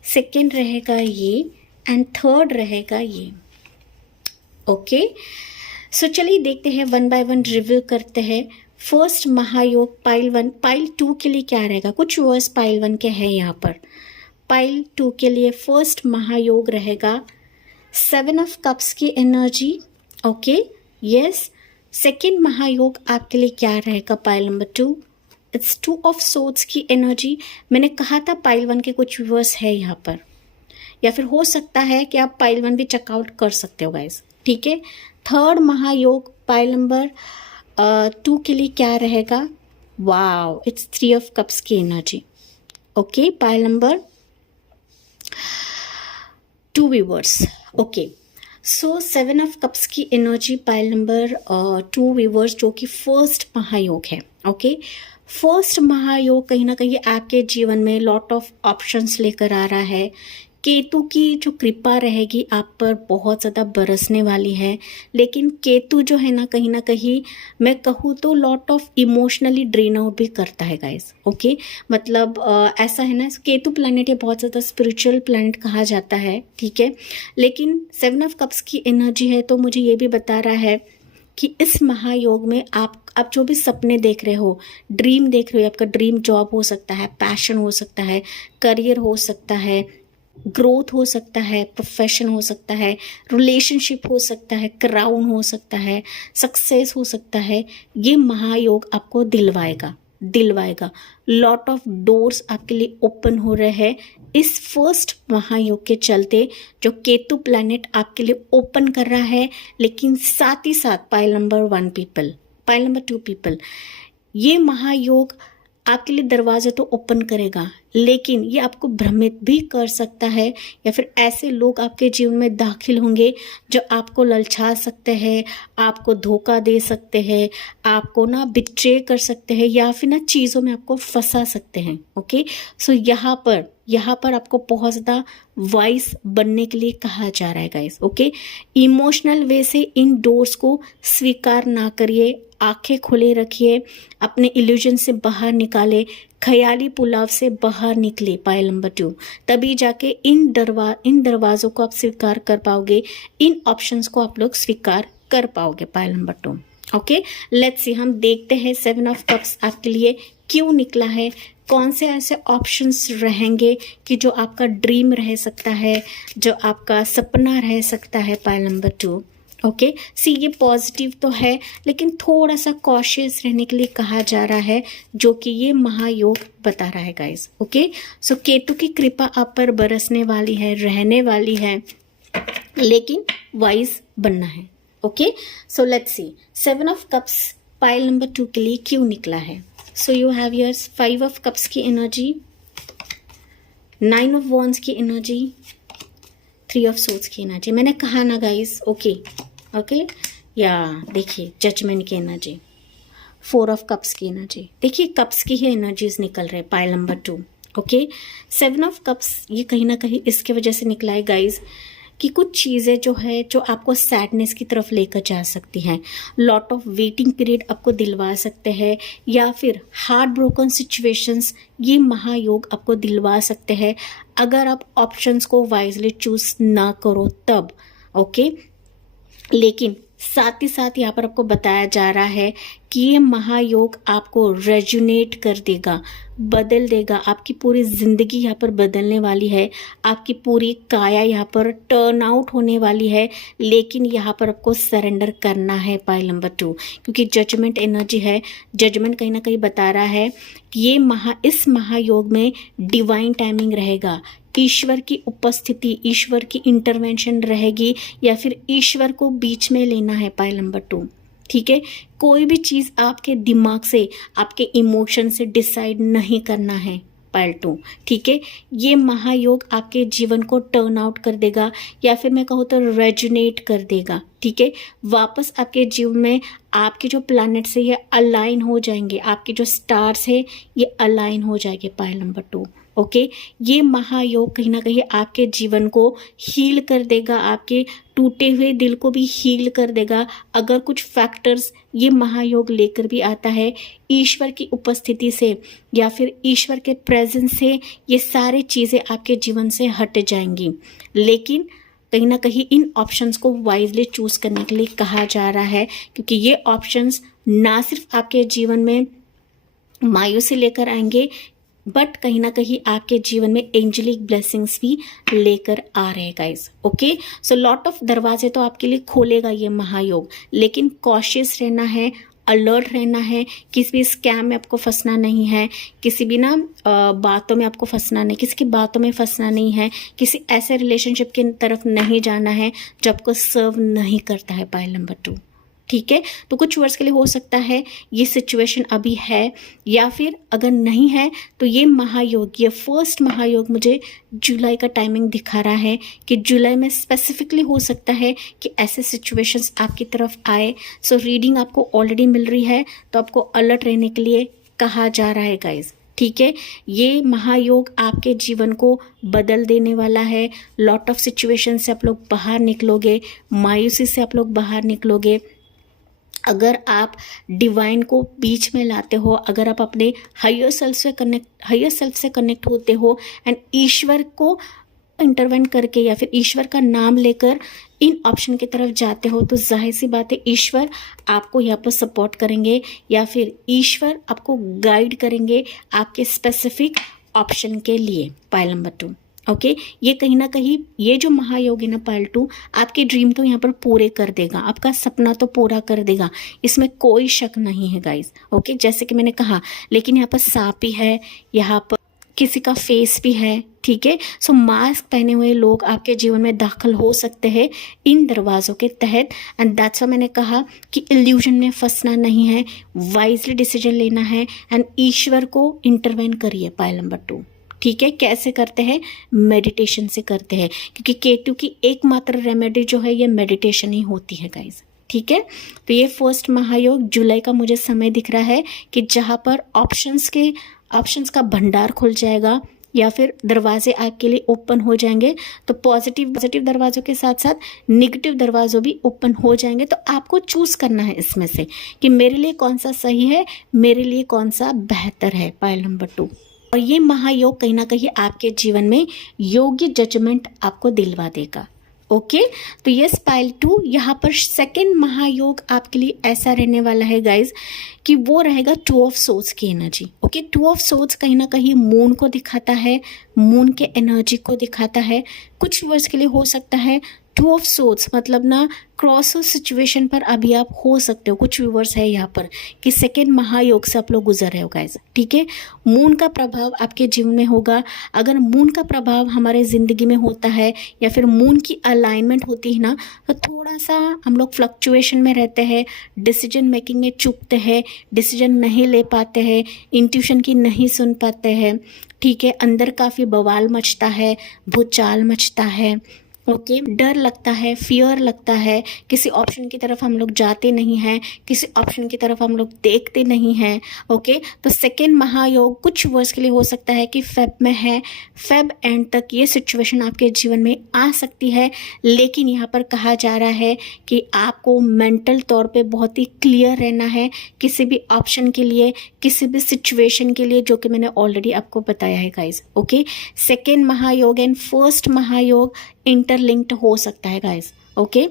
सेकेंड रहेगा ये, एंड थर्ड रहेगा ये। ओके, सो चलिए देखते हैं, वन बाय वन रिवील करते हैं। फर्स्ट महायोग पाइल 1, पाइल 2 के लिए क्या रहेगा। कुछ वर्ड्स पाइल 1 के हैं यहाँ पर। पाइल 2 के लिए फर्स्ट महायोग रहेगा 7 ऑफ कप्स की एनर्जी। Okay, yes. सेकेंड महायोग आपके लिए क्या रहेगा pile number 2, it's 2 of swords की एनर्जी। मैंने कहा था पाइल 1 के कुछ व्यूअर्स है यहाँ पर, या फिर हो सकता है कि आप पाइल 1 भी चेकआउट कर सकते हो गाइस, ठीक है। थर्ड महायोग पाइल नंबर 2 के लिए क्या रहेगा, वाओ, इट्स 3 ऑफ कप्स की energy. Okay, pile number 2 viewers. Okay, so 7 of cups की एनर्जी पाइल नंबर 2 व्यूअर्स, जो कि फर्स्ट महायोग है। ओके, फर्स्ट महायोग कहीं ना कहीं आपके जीवन में लॉट ऑफ ऑप्शंस लेकर आ रहा है। केतु की जो कृपा रहेगी आप पर बहुत ज़्यादा बरसने वाली है, लेकिन केतु जो है ना कहीं मैं कहूँ तो lot of emotionally drain out भी करता है गाइस। ओके, मतलब ऐसा है ना, केतु प्लैनेट ये बहुत ज़्यादा स्पिरिचुअल प्लैनेट कहा जाता है, ठीक है, लेकिन 7 ऑफ कप्स की एनर्जी है, तो मुझे ये भी बता रहा है कि इस महायोग में आप जो भी सपने देख रहे हो, ड्रीम देख रहे हो, आपका ड्रीम जॉब हो सकता है, पैशन हो सकता है, करियर हो सकता है, ग्रोथ हो सकता है, प्रोफेशन हो सकता है, रिलेशनशिप हो सकता है, क्राउन हो सकता है, सक्सेस हो सकता है, ये महायोग आपको दिलवाएगा। लॉट ऑफ डोर्स आपके लिए ओपन हो रहे हैं इस फर्स्ट महायोग के चलते, जो केतु प्लैनेट आपके लिए ओपन कर रहा है। लेकिन साथ ही साथ pile number 1 people, pile number 2 people, ये महायोग आपके लिए दरवाजे तो ओपन करेगा, लेकिन ये आपको भ्रमित भी कर सकता है, या फिर ऐसे लोग आपके जीवन में दाखिल होंगे जो आपको ललचा सकते हैं, आपको धोखा दे सकते हैं, आपको ना बिट्रे कर सकते हैं, या फिर ना चीज़ों में आपको फंसा सकते हैं। ओके, सो यहाँ पर आपको बहुत ज़्यादा वाइस बनने के लिए कहा जा रहा है गाइस। ओके, इमोशनल वे से इन डोर्स को स्वीकार ना करिए, आंखें खुले रखिए, अपने इल्यूजन से बाहर निकाले, ख्याली पुलाव से बाहर निकले पाइल नंबर 2, तभी जाके इन दरवाज़ों को आप स्वीकार कर पाओगे, इन ऑप्शंस को आप लोग स्वीकार कर पाओगे पाइल नंबर 2। ओके, लेट्स सी, हम देखते हैं 7 ऑफ कप्स आपके लिए क्यों निकला है, कौन से ऐसे ऑप्शंस रहेंगे कि जो आपका ड्रीम रह सकता है, जो आपका सपना रह सकता है पाइल नंबर 2। ओके सी ये पॉजिटिव तो है, लेकिन थोड़ा सा कॉशियस रहने के लिए कहा जा रहा है, जो कि ये महायोग बता रहा है गाइस। ओके सो केतु की कृपा आप पर बरसने वाली है, रहने वाली है, लेकिन वाइज बनना है। Okay so let's see 7 of cups pile number 2 के लिए क्यों निकला है। So you have yours 5 of cups की एनर्जी, 9 ऑफ वॉन्ड्स की एनर्जी, 3 ऑफ सोर्ड्स की एनर्जी। मैंने कहा ना गाइस, ओके या देखिए जजमेंट की एनर्जी, 4 ऑफ कप्स की एनर्जी। देखिए कप्स की ही एनर्जीज निकल रहे pile number 2। Okay 7 of cups ये कहीं ना कहीं इसके वजह से निकला है गाइस कि कुछ चीज़ें जो है जो आपको सैडनेस की तरफ लेकर जा सकती हैं, लॉट ऑफ वेटिंग पीरियड आपको दिलवा सकते हैं, या फिर हार्ट ब्रोकन सिचुएशंस ये महायोग आपको दिलवा सकते हैं अगर आप ऑप्शंस को वाइजली चूज ना करो तब। ओके लेकिन साथ ही साथ यहाँ पर आपको बताया जा रहा है कि ये महायोग आपको रेजुनेट कर देगा, बदल देगा, आपकी पूरी जिंदगी यहाँ पर बदलने वाली है, आपकी पूरी काया यहाँ पर टर्न आउट होने वाली है, लेकिन यहाँ पर आपको सरेंडर करना है पाइल नंबर 2, क्योंकि जजमेंट एनर्जी है। जजमेंट कहीं ना कहीं बता रहा है कि ये इस महायोग में डिवाइन टाइमिंग रहेगा, ईश्वर की उपस्थिति, ईश्वर की इंटरवेंशन रहेगी, या फिर ईश्वर को बीच में लेना है पाइल नंबर 2। ठीक है, कोई भी चीज़ आपके दिमाग से, आपके इमोशन से डिसाइड नहीं करना है पाइल 2। ठीक है, ये महायोग आपके जीवन को टर्न आउट कर देगा, या फिर मैं कहूँ तो रेजुनेट कर देगा। ठीक है, वापस आपके जीवन में आपके जो प्लैनेट से ये अलाइन हो जाएंगे, आपके जो स्टार्स है ये अलाइन हो जाएंगे पाइल नंबर 2। ओके ये महायोग कहीं ना कहीं आपके जीवन को हील कर देगा, आपके टूटे हुए दिल को भी हील कर देगा। अगर कुछ फैक्टर्स ये महायोग लेकर भी आता है ईश्वर की उपस्थिति से या फिर ईश्वर के प्रेजेंस से, ये सारी चीज़ें आपके जीवन से हट जाएंगी। लेकिन कहीं ना कहीं इन ऑप्शंस को वाइजली चूज करने के लिए कहा जा रहा है, क्योंकि ये ऑप्शंस ना सिर्फ आपके जीवन में मायूसी लेकर आएंगे, बट कहीं ना कहीं आपके जीवन में एंजेलिक ब्लेसिंग्स भी लेकर आ रहे हैं guys. Okay so lot of दरवाजे तो आपके लिए खोलेगा ये महायोग, लेकिन कॉशियस रहना है, अलर्ट रहना है, किसी भी स्कैम में आपको फंसना नहीं है, किसी भी बातों में आपको फंसना नहीं, किसी की बातों में फंसना नहीं है, किसी ऐसे रिलेशनशिप की तरफ नहीं जाना है जो आपको सर्व नहीं करता है पाइल नंबर 2। ठीक है, तो कुछ वर्ष के लिए हो सकता है ये सिचुएशन अभी है, या फिर अगर नहीं है तो ये महायोग, ये फर्स्ट महायोग मुझे जुलाई का टाइमिंग दिखा रहा है कि जुलाई में स्पेसिफिकली हो सकता है कि ऐसे सिचुएशंस आपकी तरफ आए। सो रीडिंग आपको ऑलरेडी मिल रही है, तो आपको अलर्ट रहने के लिए कहा जा रहा है गाइज। ठीक है, ये महायोग आपके जीवन को बदल देने वाला है। लॉट ऑफ सिचुएशन से आप लोग बाहर निकलोगे, मायूसी से आप लोग बाहर निकलोगे। अगर आप डिवाइन को बीच में लाते हो, अगर आप अपने हायर सेल्फ से कनेक्ट होते हो एंड ईश्वर को इंटरवेन करके या फिर ईश्वर का नाम लेकर इन ऑप्शन की तरफ जाते हो, तो जाहिर सी बात है ईश्वर आपको यहाँ पर सपोर्ट करेंगे, या फिर ईश्वर आपको गाइड करेंगे आपके स्पेसिफिक ऑप्शन के लिए पाइल नंबर 2। ओके ये कहीं ना कहीं ये जो महायोग है ना पाइल 2, आपके ड्रीम तो यहाँ पर पूरे कर देगा, आपका सपना तो पूरा कर देगा, इसमें कोई शक नहीं है गाइज। ओके जैसे कि मैंने कहा, लेकिन यहाँ पर सांप भी है, यहाँ पर किसी का फेस भी है। ठीक है, सो मास्क पहने हुए लोग आपके जीवन में दाखिल हो सकते हैं इन दरवाज़ों के तहत, एंड दैट्स व्हाई मैंने कहा कि इल्यूजन में फंसना नहीं है, वाइजली डिसीजन लेना है एंड ईश्वर को इंटरवेन करिए पाइल नंबर 2। ठीक है, कैसे करते हैं? मेडिटेशन से करते हैं, क्योंकि केतु की एकमात्र रेमेडी जो है ये मेडिटेशन ही होती है गाइज। ठीक है, तो ये फर्स्ट महायोग जुलाई का मुझे समय दिख रहा है कि जहाँ पर ऑप्शंस का भंडार खुल जाएगा या फिर दरवाजे आपके लिए ओपन हो जाएंगे। तो पॉजिटिव दरवाजों के साथ साथ नेगेटिव दरवाजों भी ओपन हो जाएंगे। तो आपको चूज करना है इसमें से कि मेरे लिए कौन सा सही है, मेरे लिए कौन सा बेहतर है पाइल नंबर 2। और ये महायोग कहीं ना कहीं आपके जीवन में योग्य जजमेंट आपको दिलवा देगा। ओके तो ये पाइल 2 यहाँ पर सेकंड महायोग आपके लिए ऐसा रहने वाला है गाइज कि वो रहेगा 2 ऑफ सोर्ड्स की एनर्जी। ओके 2 ऑफ सोर्ड्स कहीं ना कहीं मून को दिखाता है, मून के एनर्जी को दिखाता है। कुछ वर्ष के लिए हो सकता है टू ऑफ सोर्ड्स मतलब ना क्रॉस सिचुएशन पर अभी आप हो सकते हो, कुछ व्यूवर्स है यहाँ पर कि सेकेंड महायोग से आप लोग गुजर रहे हो गाइस, ठीक है। मून का प्रभाव आपके जीवन में होगा। अगर मून का प्रभाव हमारे ज़िंदगी में होता है या फिर मून की अलाइनमेंट होती है ना, तो थोड़ा सा हम लोग फ्लक्चुएशन में रहते हैं, डिसीजन मेकिंग में चूकते हैं, डिसीजन नहीं ले पाते हैं, इंट्यूशन की नहीं सुन पाते हैं, ठीक है। अंदर काफ़ी बवाल मचता है, भूचाल मचता है, ओके डर लगता है, फियर लगता है, किसी ऑप्शन की तरफ हम लोग जाते नहीं हैं, किसी ऑप्शन की तरफ हम लोग देखते नहीं हैं, ओके। तो सेकेंड महायोग कुछ वर्ष के लिए हो सकता है कि फेब में है, फेब एंड तक ये सिचुएशन आपके जीवन में आ सकती है। लेकिन यहाँ पर कहा जा रहा है कि आपको मेंटल तौर पे बहुत ही क्लियर रहना है किसी भी ऑप्शन के लिए, किसी भी सिचुएशन के लिए, जो कि मैंने ऑलरेडी आपको बताया है गाइज, ओके। सेकेंड महायोग एंड फर्स्ट महायोग इंटरलिंक्ड हो सकता है गाइस, ओके।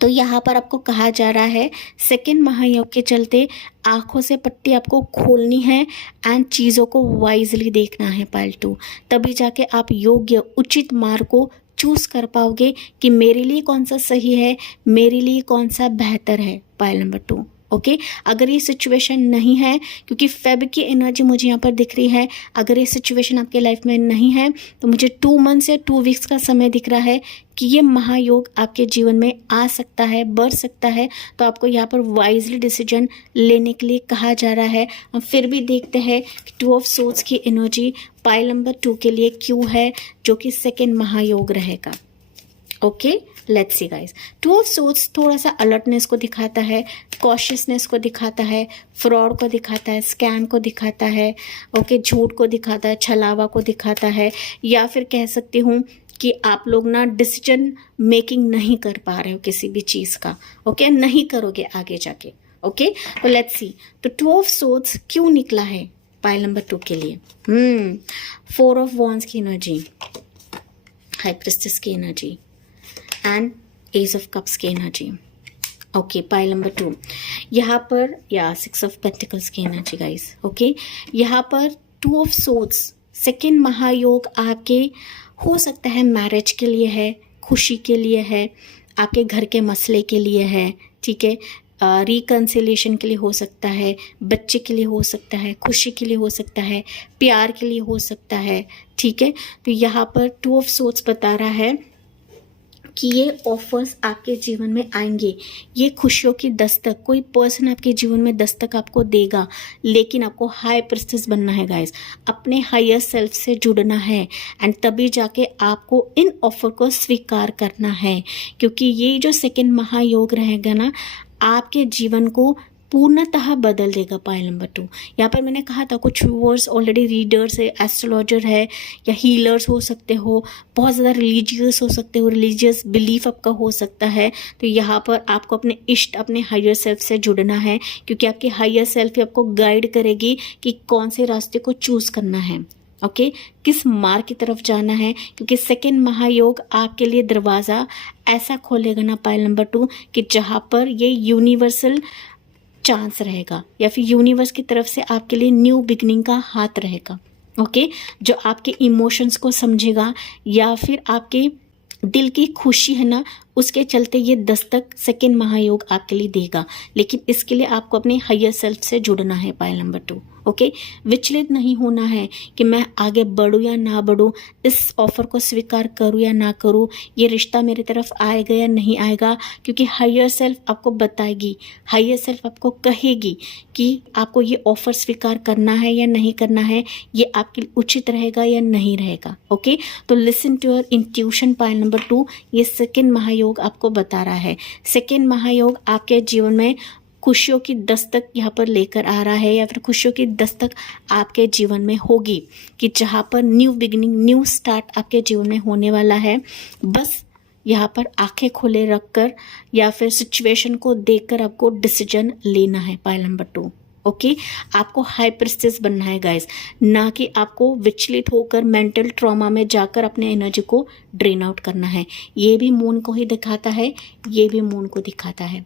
तो यहाँ पर आपको कहा जा रहा है सेकेंड महायोग के चलते आंखों से पट्टी आपको खोलनी है एंड चीज़ों को वाइजली देखना है पाइल 2, तभी जाके आप योग्य उचित मार्ग को चूज़ कर पाओगे कि मेरे लिए कौन सा सही है, मेरे लिए कौन सा बेहतर है, पाइल नंबर 2, ओके। अगर ये सिचुएशन नहीं है, क्योंकि फेब की एनर्जी मुझे यहाँ पर दिख रही है, अगर ये सिचुएशन आपके लाइफ में नहीं है तो मुझे 2 मंथ्स या 2 वीक्स का समय दिख रहा है कि ये महायोग आपके जीवन में आ सकता है, बढ़ सकता है। तो आपको यहाँ पर वाइजली डिसीजन लेने के लिए कहा जा रहा है। हम फिर भी देखते हैं कि 2 ऑफ सोर्ड्स की एनर्जी पाइल नंबर 2 के लिए क्यों है, जो कि सेकेंड महायोग रहेगा, okay. Let's see guys, 2 of swords थोड़ा सा अलर्टनेस को दिखाता है, कॉशियसनेस को दिखाता है, फ्रॉड को दिखाता है, स्कैम को दिखाता है, ओके, झूठ को दिखाता है, छलावा को दिखाता है, या फिर कह सकती हूँ कि आप लोग ना डिसीजन मेकिंग नहीं कर पा रहे हो किसी भी चीज़ का, ओके, नहीं करोगे आगे जाके, ओके। तो लेट्स सी, तो 2 ऑफ सोर्ड्स क्यों निकला है पाइल नंबर 2 के लिए? 4 ऑफ वॉन्ड्स की एनर्जी, हाई प्रिस्टेस की एनर्जी एंड एज ऑफ कप्स की एनर्जी, ओके। पाइल नंबर 2 यहाँ पर, या 6 ऑफ पेंटिकल्स की एनर्जी गाइस, ओके। यहाँ पर 2 ऑफ सोर्ड्स सेकेंड महायोग आपके हो सकता है मैरिज के लिए है, खुशी के लिए है, आपके घर के मसले के लिए है, ठीक है, रिकन्सिलेशन के लिए हो सकता है, बच्चे के लिए हो सकता है, खुशी के लिए हो सकता है, प्यार के लिए हो सकता है, ठीक है। तो यहाँ पर 2 ऑफ सोर्ड्स बता रहा है कि ये ऑफर्स आपके जीवन में आएंगे, ये खुशियों की दस्तक, कोई पर्सन आपके जीवन में दस्तक आपको देगा। लेकिन आपको हाई प्रिस्टेस बनना है गाइस, अपने हायर सेल्फ से जुड़ना है एंड तभी जाके आपको इन ऑफर को स्वीकार करना है, क्योंकि ये जो सेकेंड महायोग रहेगा ना, आपके जीवन को पूर्णतः बदल देगा। पाइल नंबर 2, यहाँ पर मैंने कहा था कुछ व्यूअर्स ऑलरेडी रीडर्स है, एस्ट्रोलॉजर है, या हीलर्स हो सकते हो, बहुत ज़्यादा रिलीजियस हो सकते हो, रिलीजियस बिलीफ आपका हो सकता है। तो यहाँ पर आपको अपने इष्ट, अपने हायर सेल्फ से जुड़ना है, क्योंकि आपकी हायर सेल्फ ही आपको गाइड करेगी कि कौन से रास्ते को चूज़ करना है, ओके, किस मार्ग की तरफ जाना है। क्योंकि सेकेंड महायोग आपके लिए दरवाज़ा ऐसा खोलेगा ना पाइल नंबर 2 कि जहाँ पर ये यूनिवर्सल चांस रहेगा, या फिर यूनिवर्स की तरफ से आपके लिए न्यू बिगनिंग का हाथ रहेगा, ओके, जो आपके इमोशंस को समझेगा, या फिर आपके दिल की खुशी है ना, उसके चलते ये दस्तक सेकेंड महायोग आपके लिए देगा। लेकिन इसके लिए आपको अपने हायर सेल्फ से जुड़ना है पाइल नंबर 2, ओके। विचलित नहीं होना है कि मैं आगे बढ़ूँ या ना बढ़ूँ, इस ऑफर को स्वीकार करूँ या ना करूँ, ये रिश्ता मेरी तरफ आएगा या नहीं आएगा, क्योंकि हायर सेल्फ आपको बताएगी, हायर सेल्फ आपको कहेगी कि आपको ये ऑफर स्वीकार करना है या नहीं करना है, ये आपके लिए उचित रहेगा या नहीं रहेगा, ओके। तो listen to your intuition pile number 2, ये सेकेंड महायोग आपको बता रहा है। सेकेंड महायोग आपके जीवन में खुशियों की दस्तक यहाँ पर लेकर आ रहा है, या फिर खुशियों की दस्तक आपके जीवन में होगी कि जहाँ पर न्यू बिगिनिंग, न्यू स्टार्ट आपके जीवन में होने वाला है। बस यहाँ पर आंखें खोले रखकर या फिर सिचुएशन को देखकर आपको डिसीजन लेना है पाइल नंबर 2, ओके। आपको हाई प्रिस्टेस बनना है गाइस, ना कि आपको विचलित होकर मेंटल ट्रॉमा में जाकर अपने एनर्जी को ड्रेन आउट करना है। ये भी मून को ही दिखाता है, ये भी मून को दिखाता है,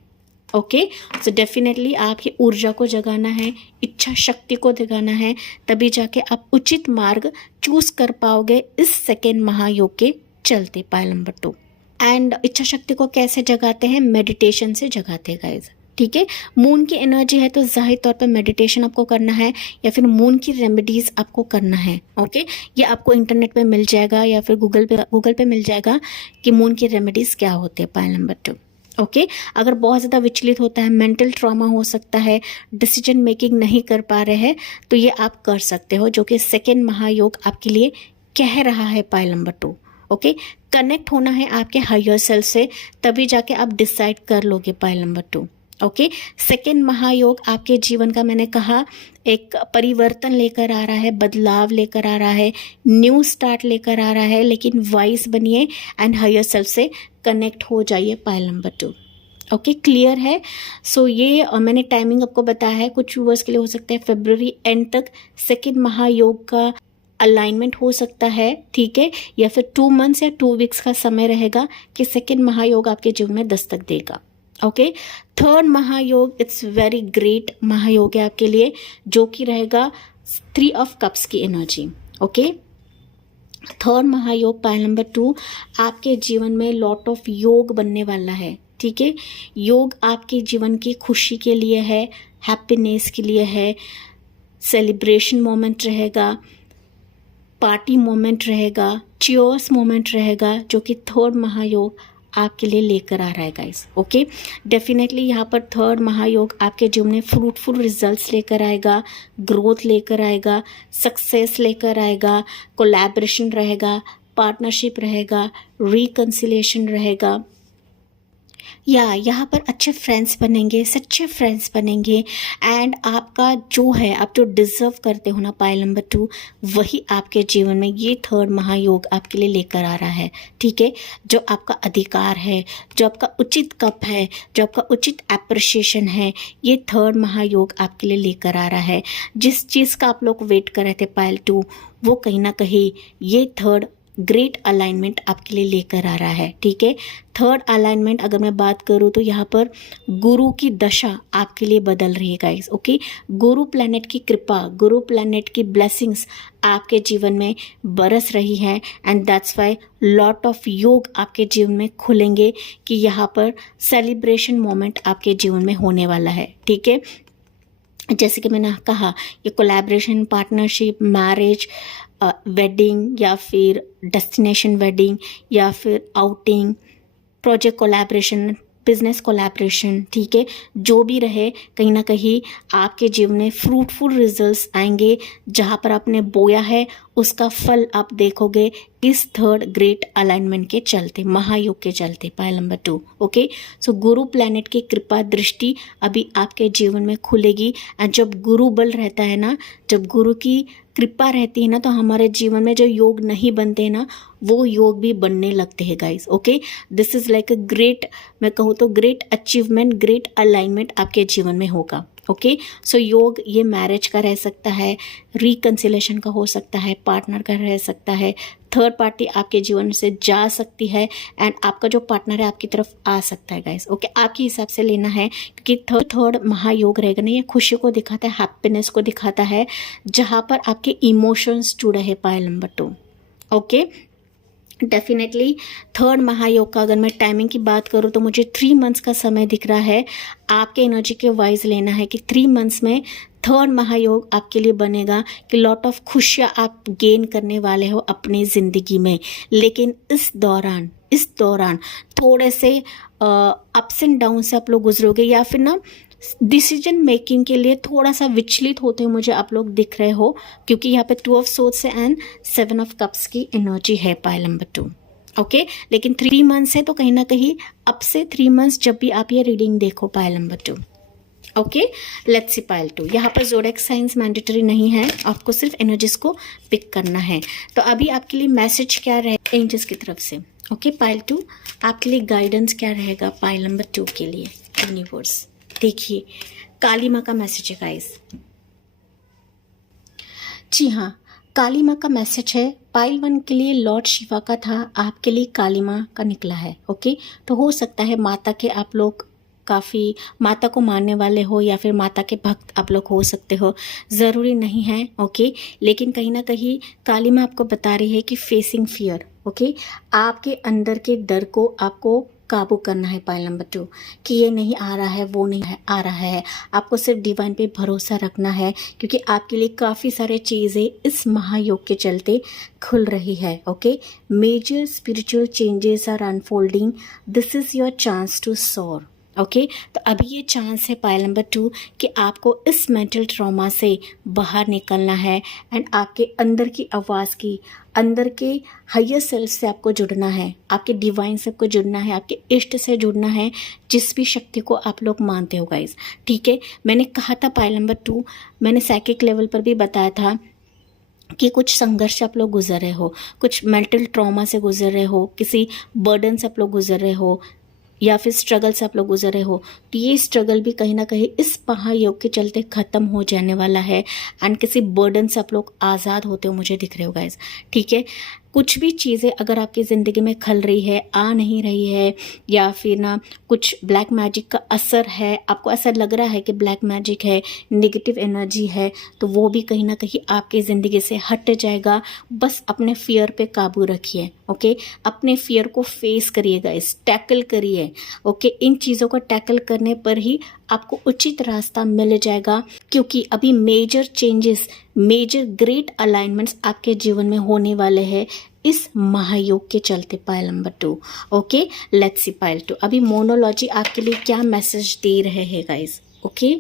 ओके। सो डेफिनेटली आपकी ऊर्जा को जगाना है, इच्छा शक्ति को जगाना है, तभी जाके आप उचित मार्ग चूज कर पाओगे इस सेकेंड महायोग के चलते पाइल नंबर 2, एंड इच्छा शक्ति को कैसे जगाते हैं, मेडिटेशन से जगाते हैं गाइज, ठीक है। मून की एनर्जी है तो जाहिर तौर पर मेडिटेशन आपको करना है या फिर मून की रेमेडीज आपको करना है, ओके। ये आपको इंटरनेट पे मिल जाएगा या फिर गूगल पे मिल जाएगा कि मून की रेमेडीज क्या होते हैं। Point number 2, okay. अगर बहुत ज़्यादा विचलित होता है, मेंटल ट्रॉमा हो सकता है, डिसीजन मेकिंग नहीं कर पा रहे हैं, तो ये आप कर सकते हो, जो कि सेकेंड महायोग आपके लिए कह रहा है। Point number 2, okay. कनेक्ट होना है आपके हायर सेल्फ से, तभी जाके आप डिसाइड कर लोगे। Point number 2, okay. सेकेंड महायोग आपके जीवन का, मैंने कहा, एक परिवर्तन लेकर आ रहा है, बदलाव लेकर आ रहा है, न्यू स्टार्ट लेकर आ रहा है, लेकिन वाइज बनिए एंड हायर सेल्फ से कनेक्ट हो जाइए। पाइल नंबर 2, ओके, क्लियर है। सो ये मैंने टाइमिंग आपको बताया है, कुछ व्यूअर्स के लिए हो सकता है फरवरी एंड तक सेकेंड महायोग का अलाइनमेंट हो सकता है, ठीक है, या फिर 2 मंथ्स या 2 वीक्स का समय रहेगा कि सेकेंड महायोग आपके जीवन में दस्तक देगा, ओके। थर्ड महायोग इट्स वेरी ग्रेट महायोग है आपके लिए, जो कि रहेगा 3 ऑफ कप्स की एनर्जी, ओके। थर्ड महायोग पाइल नंबर 2 आपके जीवन में लॉट ऑफ योग बनने वाला है, ठीक है। योग आपके जीवन की खुशी के लिए है, हैप्पीनेस के लिए है, सेलिब्रेशन मोमेंट रहेगा, पार्टी मोमेंट रहेगा, चियर्स मोमेंट रहेगा, जो कि थर्ड महायोग आपके लिए लेकर आ रहा है गाइस, ओके। डेफिनेटली यहाँ पर थर्ड महायोग आपके जीवन में फ्रूटफुल रिजल्ट्स लेकर आएगा, ग्रोथ लेकर आएगा, सक्सेस लेकर आएगा, कोलैबोरेशन रहेगा, पार्टनरशिप रहेगा, रिकंसिलिएशन रहेगा, या यहाँ पर अच्छे फ्रेंड्स बनेंगे, सच्चे फ्रेंड्स बनेंगे, एंड आपका जो है, आप जो डिज़र्व करते हो ना, पाइल नंबर 2, वही आपके जीवन में ये थर्ड महायोग आपके लिए लेकर आ रहा है, ठीक है। जो आपका अधिकार है, जो आपका उचित कप है, जो आपका उचित एप्रिसिएशन है, ये थर्ड महायोग आपके लिए लेकर आ रहा है। जिस चीज़ का आप लोग वेट कर रहे थे पाइल 2, वो कहीं ना कहीं ये थर्ड ग्रेट अलाइनमेंट आपके लिए लेकर आ रहा है, ठीक है। थर्ड अलाइनमेंट अगर मैं बात करूँ तो यहाँ पर गुरु की दशा आपके लिए बदल रही है गाइस, ओके। गुरु प्लैनेट की कृपा, गुरु प्लैनेट की ब्लेसिंग्स आपके जीवन में बरस रही है, and that's why lot of योग आपके जीवन में खुलेंगे कि यहाँ पर सेलिब्रेशन मोमेंट आपके जीवन में होने वाला है, ठीक है। जैसे कि मैंने कहा, ये कोलैबोरेशन, पार्टनरशिप, मैरिज, वेडिंग या फिर डेस्टिनेशन वेडिंग या फिर outing, project collaboration, business collaboration, ठीक है, जो भी रहे, कहीं ना कहीं आपके जीवन में फ्रूटफुल रिजल्ट्स आएंगे। जहाँ पर आपने बोया है उसका फल आप देखोगे इस थर्ड ग्रेट अलाइनमेंट के चलते, महायोग के चलते। Pile number 2, okay. सो गुरु प्लैनेट की कृपा दृष्टि अभी आपके जीवन में खुलेगी, एंड जब गुरु बल रहता है ना, जब गुरु की कृपा रहती है ना, तो हमारे जीवन में जो योग नहीं बनते ना, वो योग भी बनने लगते हैं guys, okay. This is like a great, मैं कहूँ तो ग्रेट अचीवमेंट, ग्रेट अलाइनमेंट आपके जीवन में होगा, ओके। सो योग ये मैरिज का रह सकता है, रिकंसिलेशन का हो सकता है, पार्टनर का रह सकता है, थर्ड पार्टी आपके जीवन से जा सकती है, एंड आपका जो पार्टनर है आपकी तरफ आ सकता है गाइस, ओके। आपके हिसाब से लेना है, क्योंकि थर्ड महायोग रहेगा ना, ये खुशी को दिखाता है, हैप्पीनेस को दिखाता है, जहाँ पर आपके इमोशंस जुड़े हैं। Pile number 2, okay. Definitely third महायोग का अगर मैं टाइमिंग की बात करूँ तो मुझे 3 मंथ्स का समय दिख रहा है। आपके एनर्जी के वाइज लेना है कि 3 मंथ्स में थर्ड महायोग आपके लिए बनेगा कि लॉट ऑफ खुशियाँ आप गेन करने वाले हो अपनी ज़िंदगी में। लेकिन इस दौरान थोड़े से अप्स एंड डाउन से आप लोग गुजरोगे, या फिर ना डिसीजन मेकिंग के लिए थोड़ा सा विचलित होते हुए मुझे आप लोग दिख रहे हो, क्योंकि यहाँ पे 2 of swords and 7 of cups की एनर्जी है पाइल नंबर 2, ओके। लेकिन 3 मंथ्स है तो कहीं ना कहीं अब से 3 मंथ्स जब भी आप ये रीडिंग देखो pile number 2, okay. Let's see pile 2, यहाँ पर ज़ोडिएक साइंस मैंडेटरी नहीं है, आपको सिर्फ एनर्जीज को पिक करना है। तो अभी आपके लिए मैसेज क्या रहेगा एंजल्स की तरफ से, ओके। पाइल 2 आपके लिए गाइडेंस क्या रहेगा पाइल नंबर 2 के लिए, यूनिवर्स। देखिए काली माँ का मैसेज है गाइस, जी हाँ, काली माँ का मैसेज है। पाइल 1 के लिए लॉर्ड शिवा का था, आपके लिए काली माँ का निकला है, ओके। तो हो सकता है माता के आप लोग काफ़ी माता को मानने वाले हो, या फिर माता के भक्त आप लोग हो सकते हो, ज़रूरी नहीं है, ओके। लेकिन कहीं ना कहीं काली माँ आपको बता रही है कि फेसिंग फियर, ओके, आपके अंदर के डर को आपको काबू करना है। पाइल नंबर 2 कि ये नहीं आ रहा है, वो नहीं आ रहा है, आपको सिर्फ डिवाइन पे भरोसा रखना है, क्योंकि आपके लिए काफ़ी सारे चीज़ें इस महायोग के चलते खुल रही है। Okay, major spiritual changes are unfolding, this is your chance to soar. Okay, तो अभी ये चांस है पाइल नंबर 2 कि आपको इस मेंटल ट्रॉमा से बाहर निकलना है एंड आपके अंदर की आवाज़ की, अंदर के हायर सेल्फ से आपको जुड़ना है, आपके डिवाइन से आपको जुड़ना है, आपके इष्ट से जुड़ना है, जिस भी शक्ति को आप लोग मानते हो गाइस। ठीक है, मैंने कहा था पाइल नंबर 2, मैंने साइकिक लेवल पर भी बताया था कि कुछ संघर्ष आप लोग गुजर रहे हो, कुछ मेंटल ट्रॉमा से गुजर रहे हो, किसी बर्डन से आप लोग गुजर रहे हो, या फिर स्ट्रगल से आप लोग गुजर रहे हो, तो ये स्ट्रगल भी कहीं ना कहीं इस महायोग के चलते ख़त्म हो जाने वाला है एंड किसी बर्डन से आप लोग आज़ाद होते हो मुझे दिख रहे हो गाइस। ठीक है, कुछ भी चीज़ें अगर आपकी ज़िंदगी में खल रही है, आ नहीं रही है, या फिर ना कुछ ब्लैक मैजिक का असर है, आपको ऐसा लग रहा है कि ब्लैक मैजिक है, नेगेटिव एनर्जी है, तो वो भी कहीं ना कहीं आपकी ज़िंदगी से हट जाएगा। बस अपने फियर पे काबू रखिए। ओके, अपने फियर को फेस करिएगा, इस टैकल करिए। ओके, इन चीज़ों को टैकल करने पर ही आपको उचित रास्ता मिल जाएगा, क्योंकि अभी major changes, major great alignments आपके जीवन में होने वाले हैं इस महायोग के चलते। Pile number 2। Okay, let's see pile 2 अभी मोनोलॉजी आपके लिए क्या मैसेज दे रहे हैं गाइस। ओके,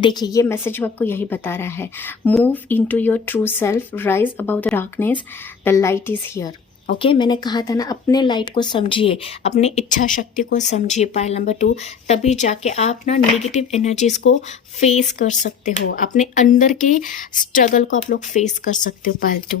देखिए ये मैसेज आपको यही बता रहा है, move into your true self, rise about the darkness, the light is here. Okay, मैंने कहा था ना, अपने लाइट को समझिए, अपनी इच्छा शक्ति को समझिए पाइल नंबर 2, तभी जाके आप ना नेगेटिव एनर्जीज को फेस कर सकते हो, अपने अंदर के स्ट्रगल को आप लोग फेस कर सकते हो पाइल 2।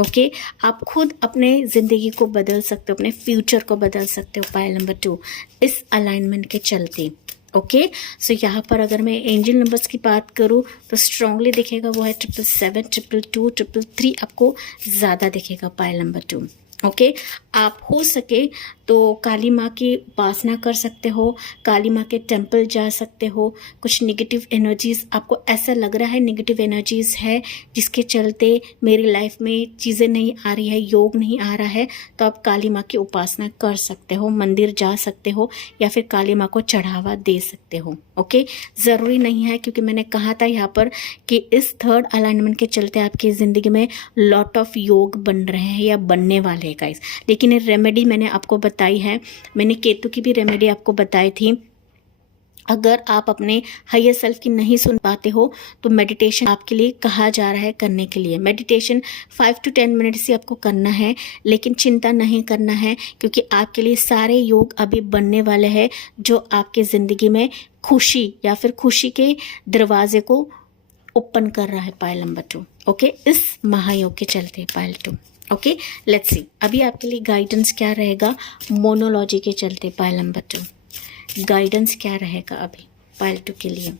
ओके, आप खुद अपने ज़िंदगी को बदल सकते हो, अपने फ्यूचर को बदल सकते हो पाइल नंबर 2 इस अलाइनमेंट के चलते। ओके, सो यहाँ पर अगर मैं एंजल नंबर्स की बात करूँ तो स्ट्रांगली दिखेगा वो है 777, 222, 333 आपको ज़्यादा दिखेगा पाइल नंबर 2। ओके, आप हो सके तो काली माँ की उपासना कर सकते हो, काली माँ के टेम्पल जा सकते हो। कुछ नेगेटिव एनर्जीज आपको ऐसा लग रहा है, नेगेटिव एनर्जीज है जिसके चलते मेरी लाइफ में चीज़ें नहीं आ रही है, योग नहीं आ रहा है, तो आप काली माँ की उपासना कर सकते हो, मंदिर जा सकते हो, या फिर काली माँ को चढ़ावा दे सकते हो। ओके, ज़रूरी नहीं है, क्योंकि मैंने कहा था यहाँ पर कि इस थर्ड अलाइनमेंट के चलते आपकी ज़िंदगी में लॉट ऑफ योग बन रहे हैं या बनने वाले हैं गाइस। लेकिन ये रेमेडी मैंने आपको बताई है, मैंने केतु की भी रेमेडी आपको बताई थी। अगर आप अपने हायर सेल्फ की नहीं सुन पाते हो तो मेडिटेशन आपके लिए कहा जा रहा है करने के लिए। मेडिटेशन 5 to 10 मिनट से आपको करना है, लेकिन चिंता नहीं करना है, क्योंकि आपके लिए सारे योग अभी बनने वाले हैं जो आपके ज़िंदगी में खुशी या फिर खुशी के दरवाजे को ओपन कर रहा है पाइल नंबर 2। ओके, इस महायोग के चलते पाइल 2। ओके, लेट्स सी अभी आपके लिए गाइडेंस क्या रहेगा मोनोलॉजी के चलते पाइल नंबर 2। गाइडेंस क्या रहेगा अभी पाइल 2 के लिए।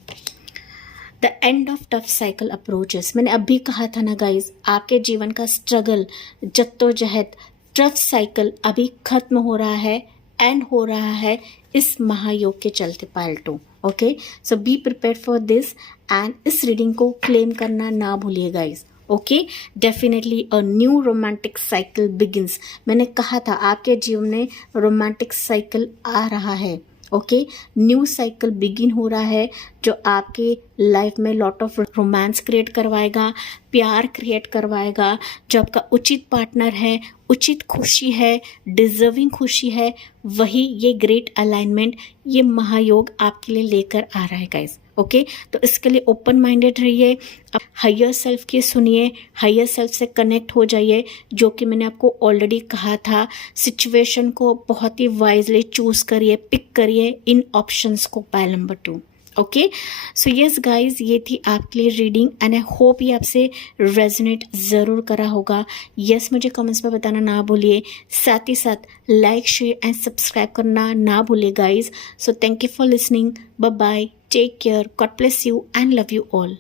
The end of tough cycle approaches, मैंने अभी कहा था ना गाइज, आपके जीवन का स्ट्रगल, जद्दोजहद, टफ साइकिल अभी खत्म हो रहा है, एंड हो रहा है इस महायोग के चलते pile 2। Okay, so be prepare for this and इस रीडिंग को क्लेम करना ना भूलिए guys. Okay, definitely a new romantic cycle begins. मैंने कहा था आपके जीवन में रोमांटिक साइकिल आ रहा है। ओके, न्यू साइकिल बिगिन हो रहा है जो आपके लाइफ में लॉट ऑफ रोमांस क्रिएट करवाएगा, प्यार क्रिएट करवाएगा, जो आपका उचित पार्टनर है, उचित खुशी है, डिजर्विंग खुशी है, वही ये ग्रेट अलाइनमेंट, ये महायोग आपके लिए लेकर आ रहा है गाइस। ओके, तो इसके लिए ओपन माइंडेड रहिए, आप हायर सेल्फ की सुनिए, हायर सेल्फ से कनेक्ट हो जाइए, जो कि मैंने आपको ऑलरेडी कहा था। सिचुएशन को बहुत ही वाइजली चूज करिए, पिक करिए इन ऑप्शंस को pile number 2। Okay, so yes guys, ये थी आपके लिए रीडिंग एंड आई होप ये आपसे रेजोनेट ज़रूर करा होगा। यस, मुझे कमेंट्स में बताना ना भूलिए, साथ ही साथ लाइक, शेयर एंड सब्सक्राइब करना ना भूलिए guys. So thank you for listening, bye bye, take care, God bless you and love you all.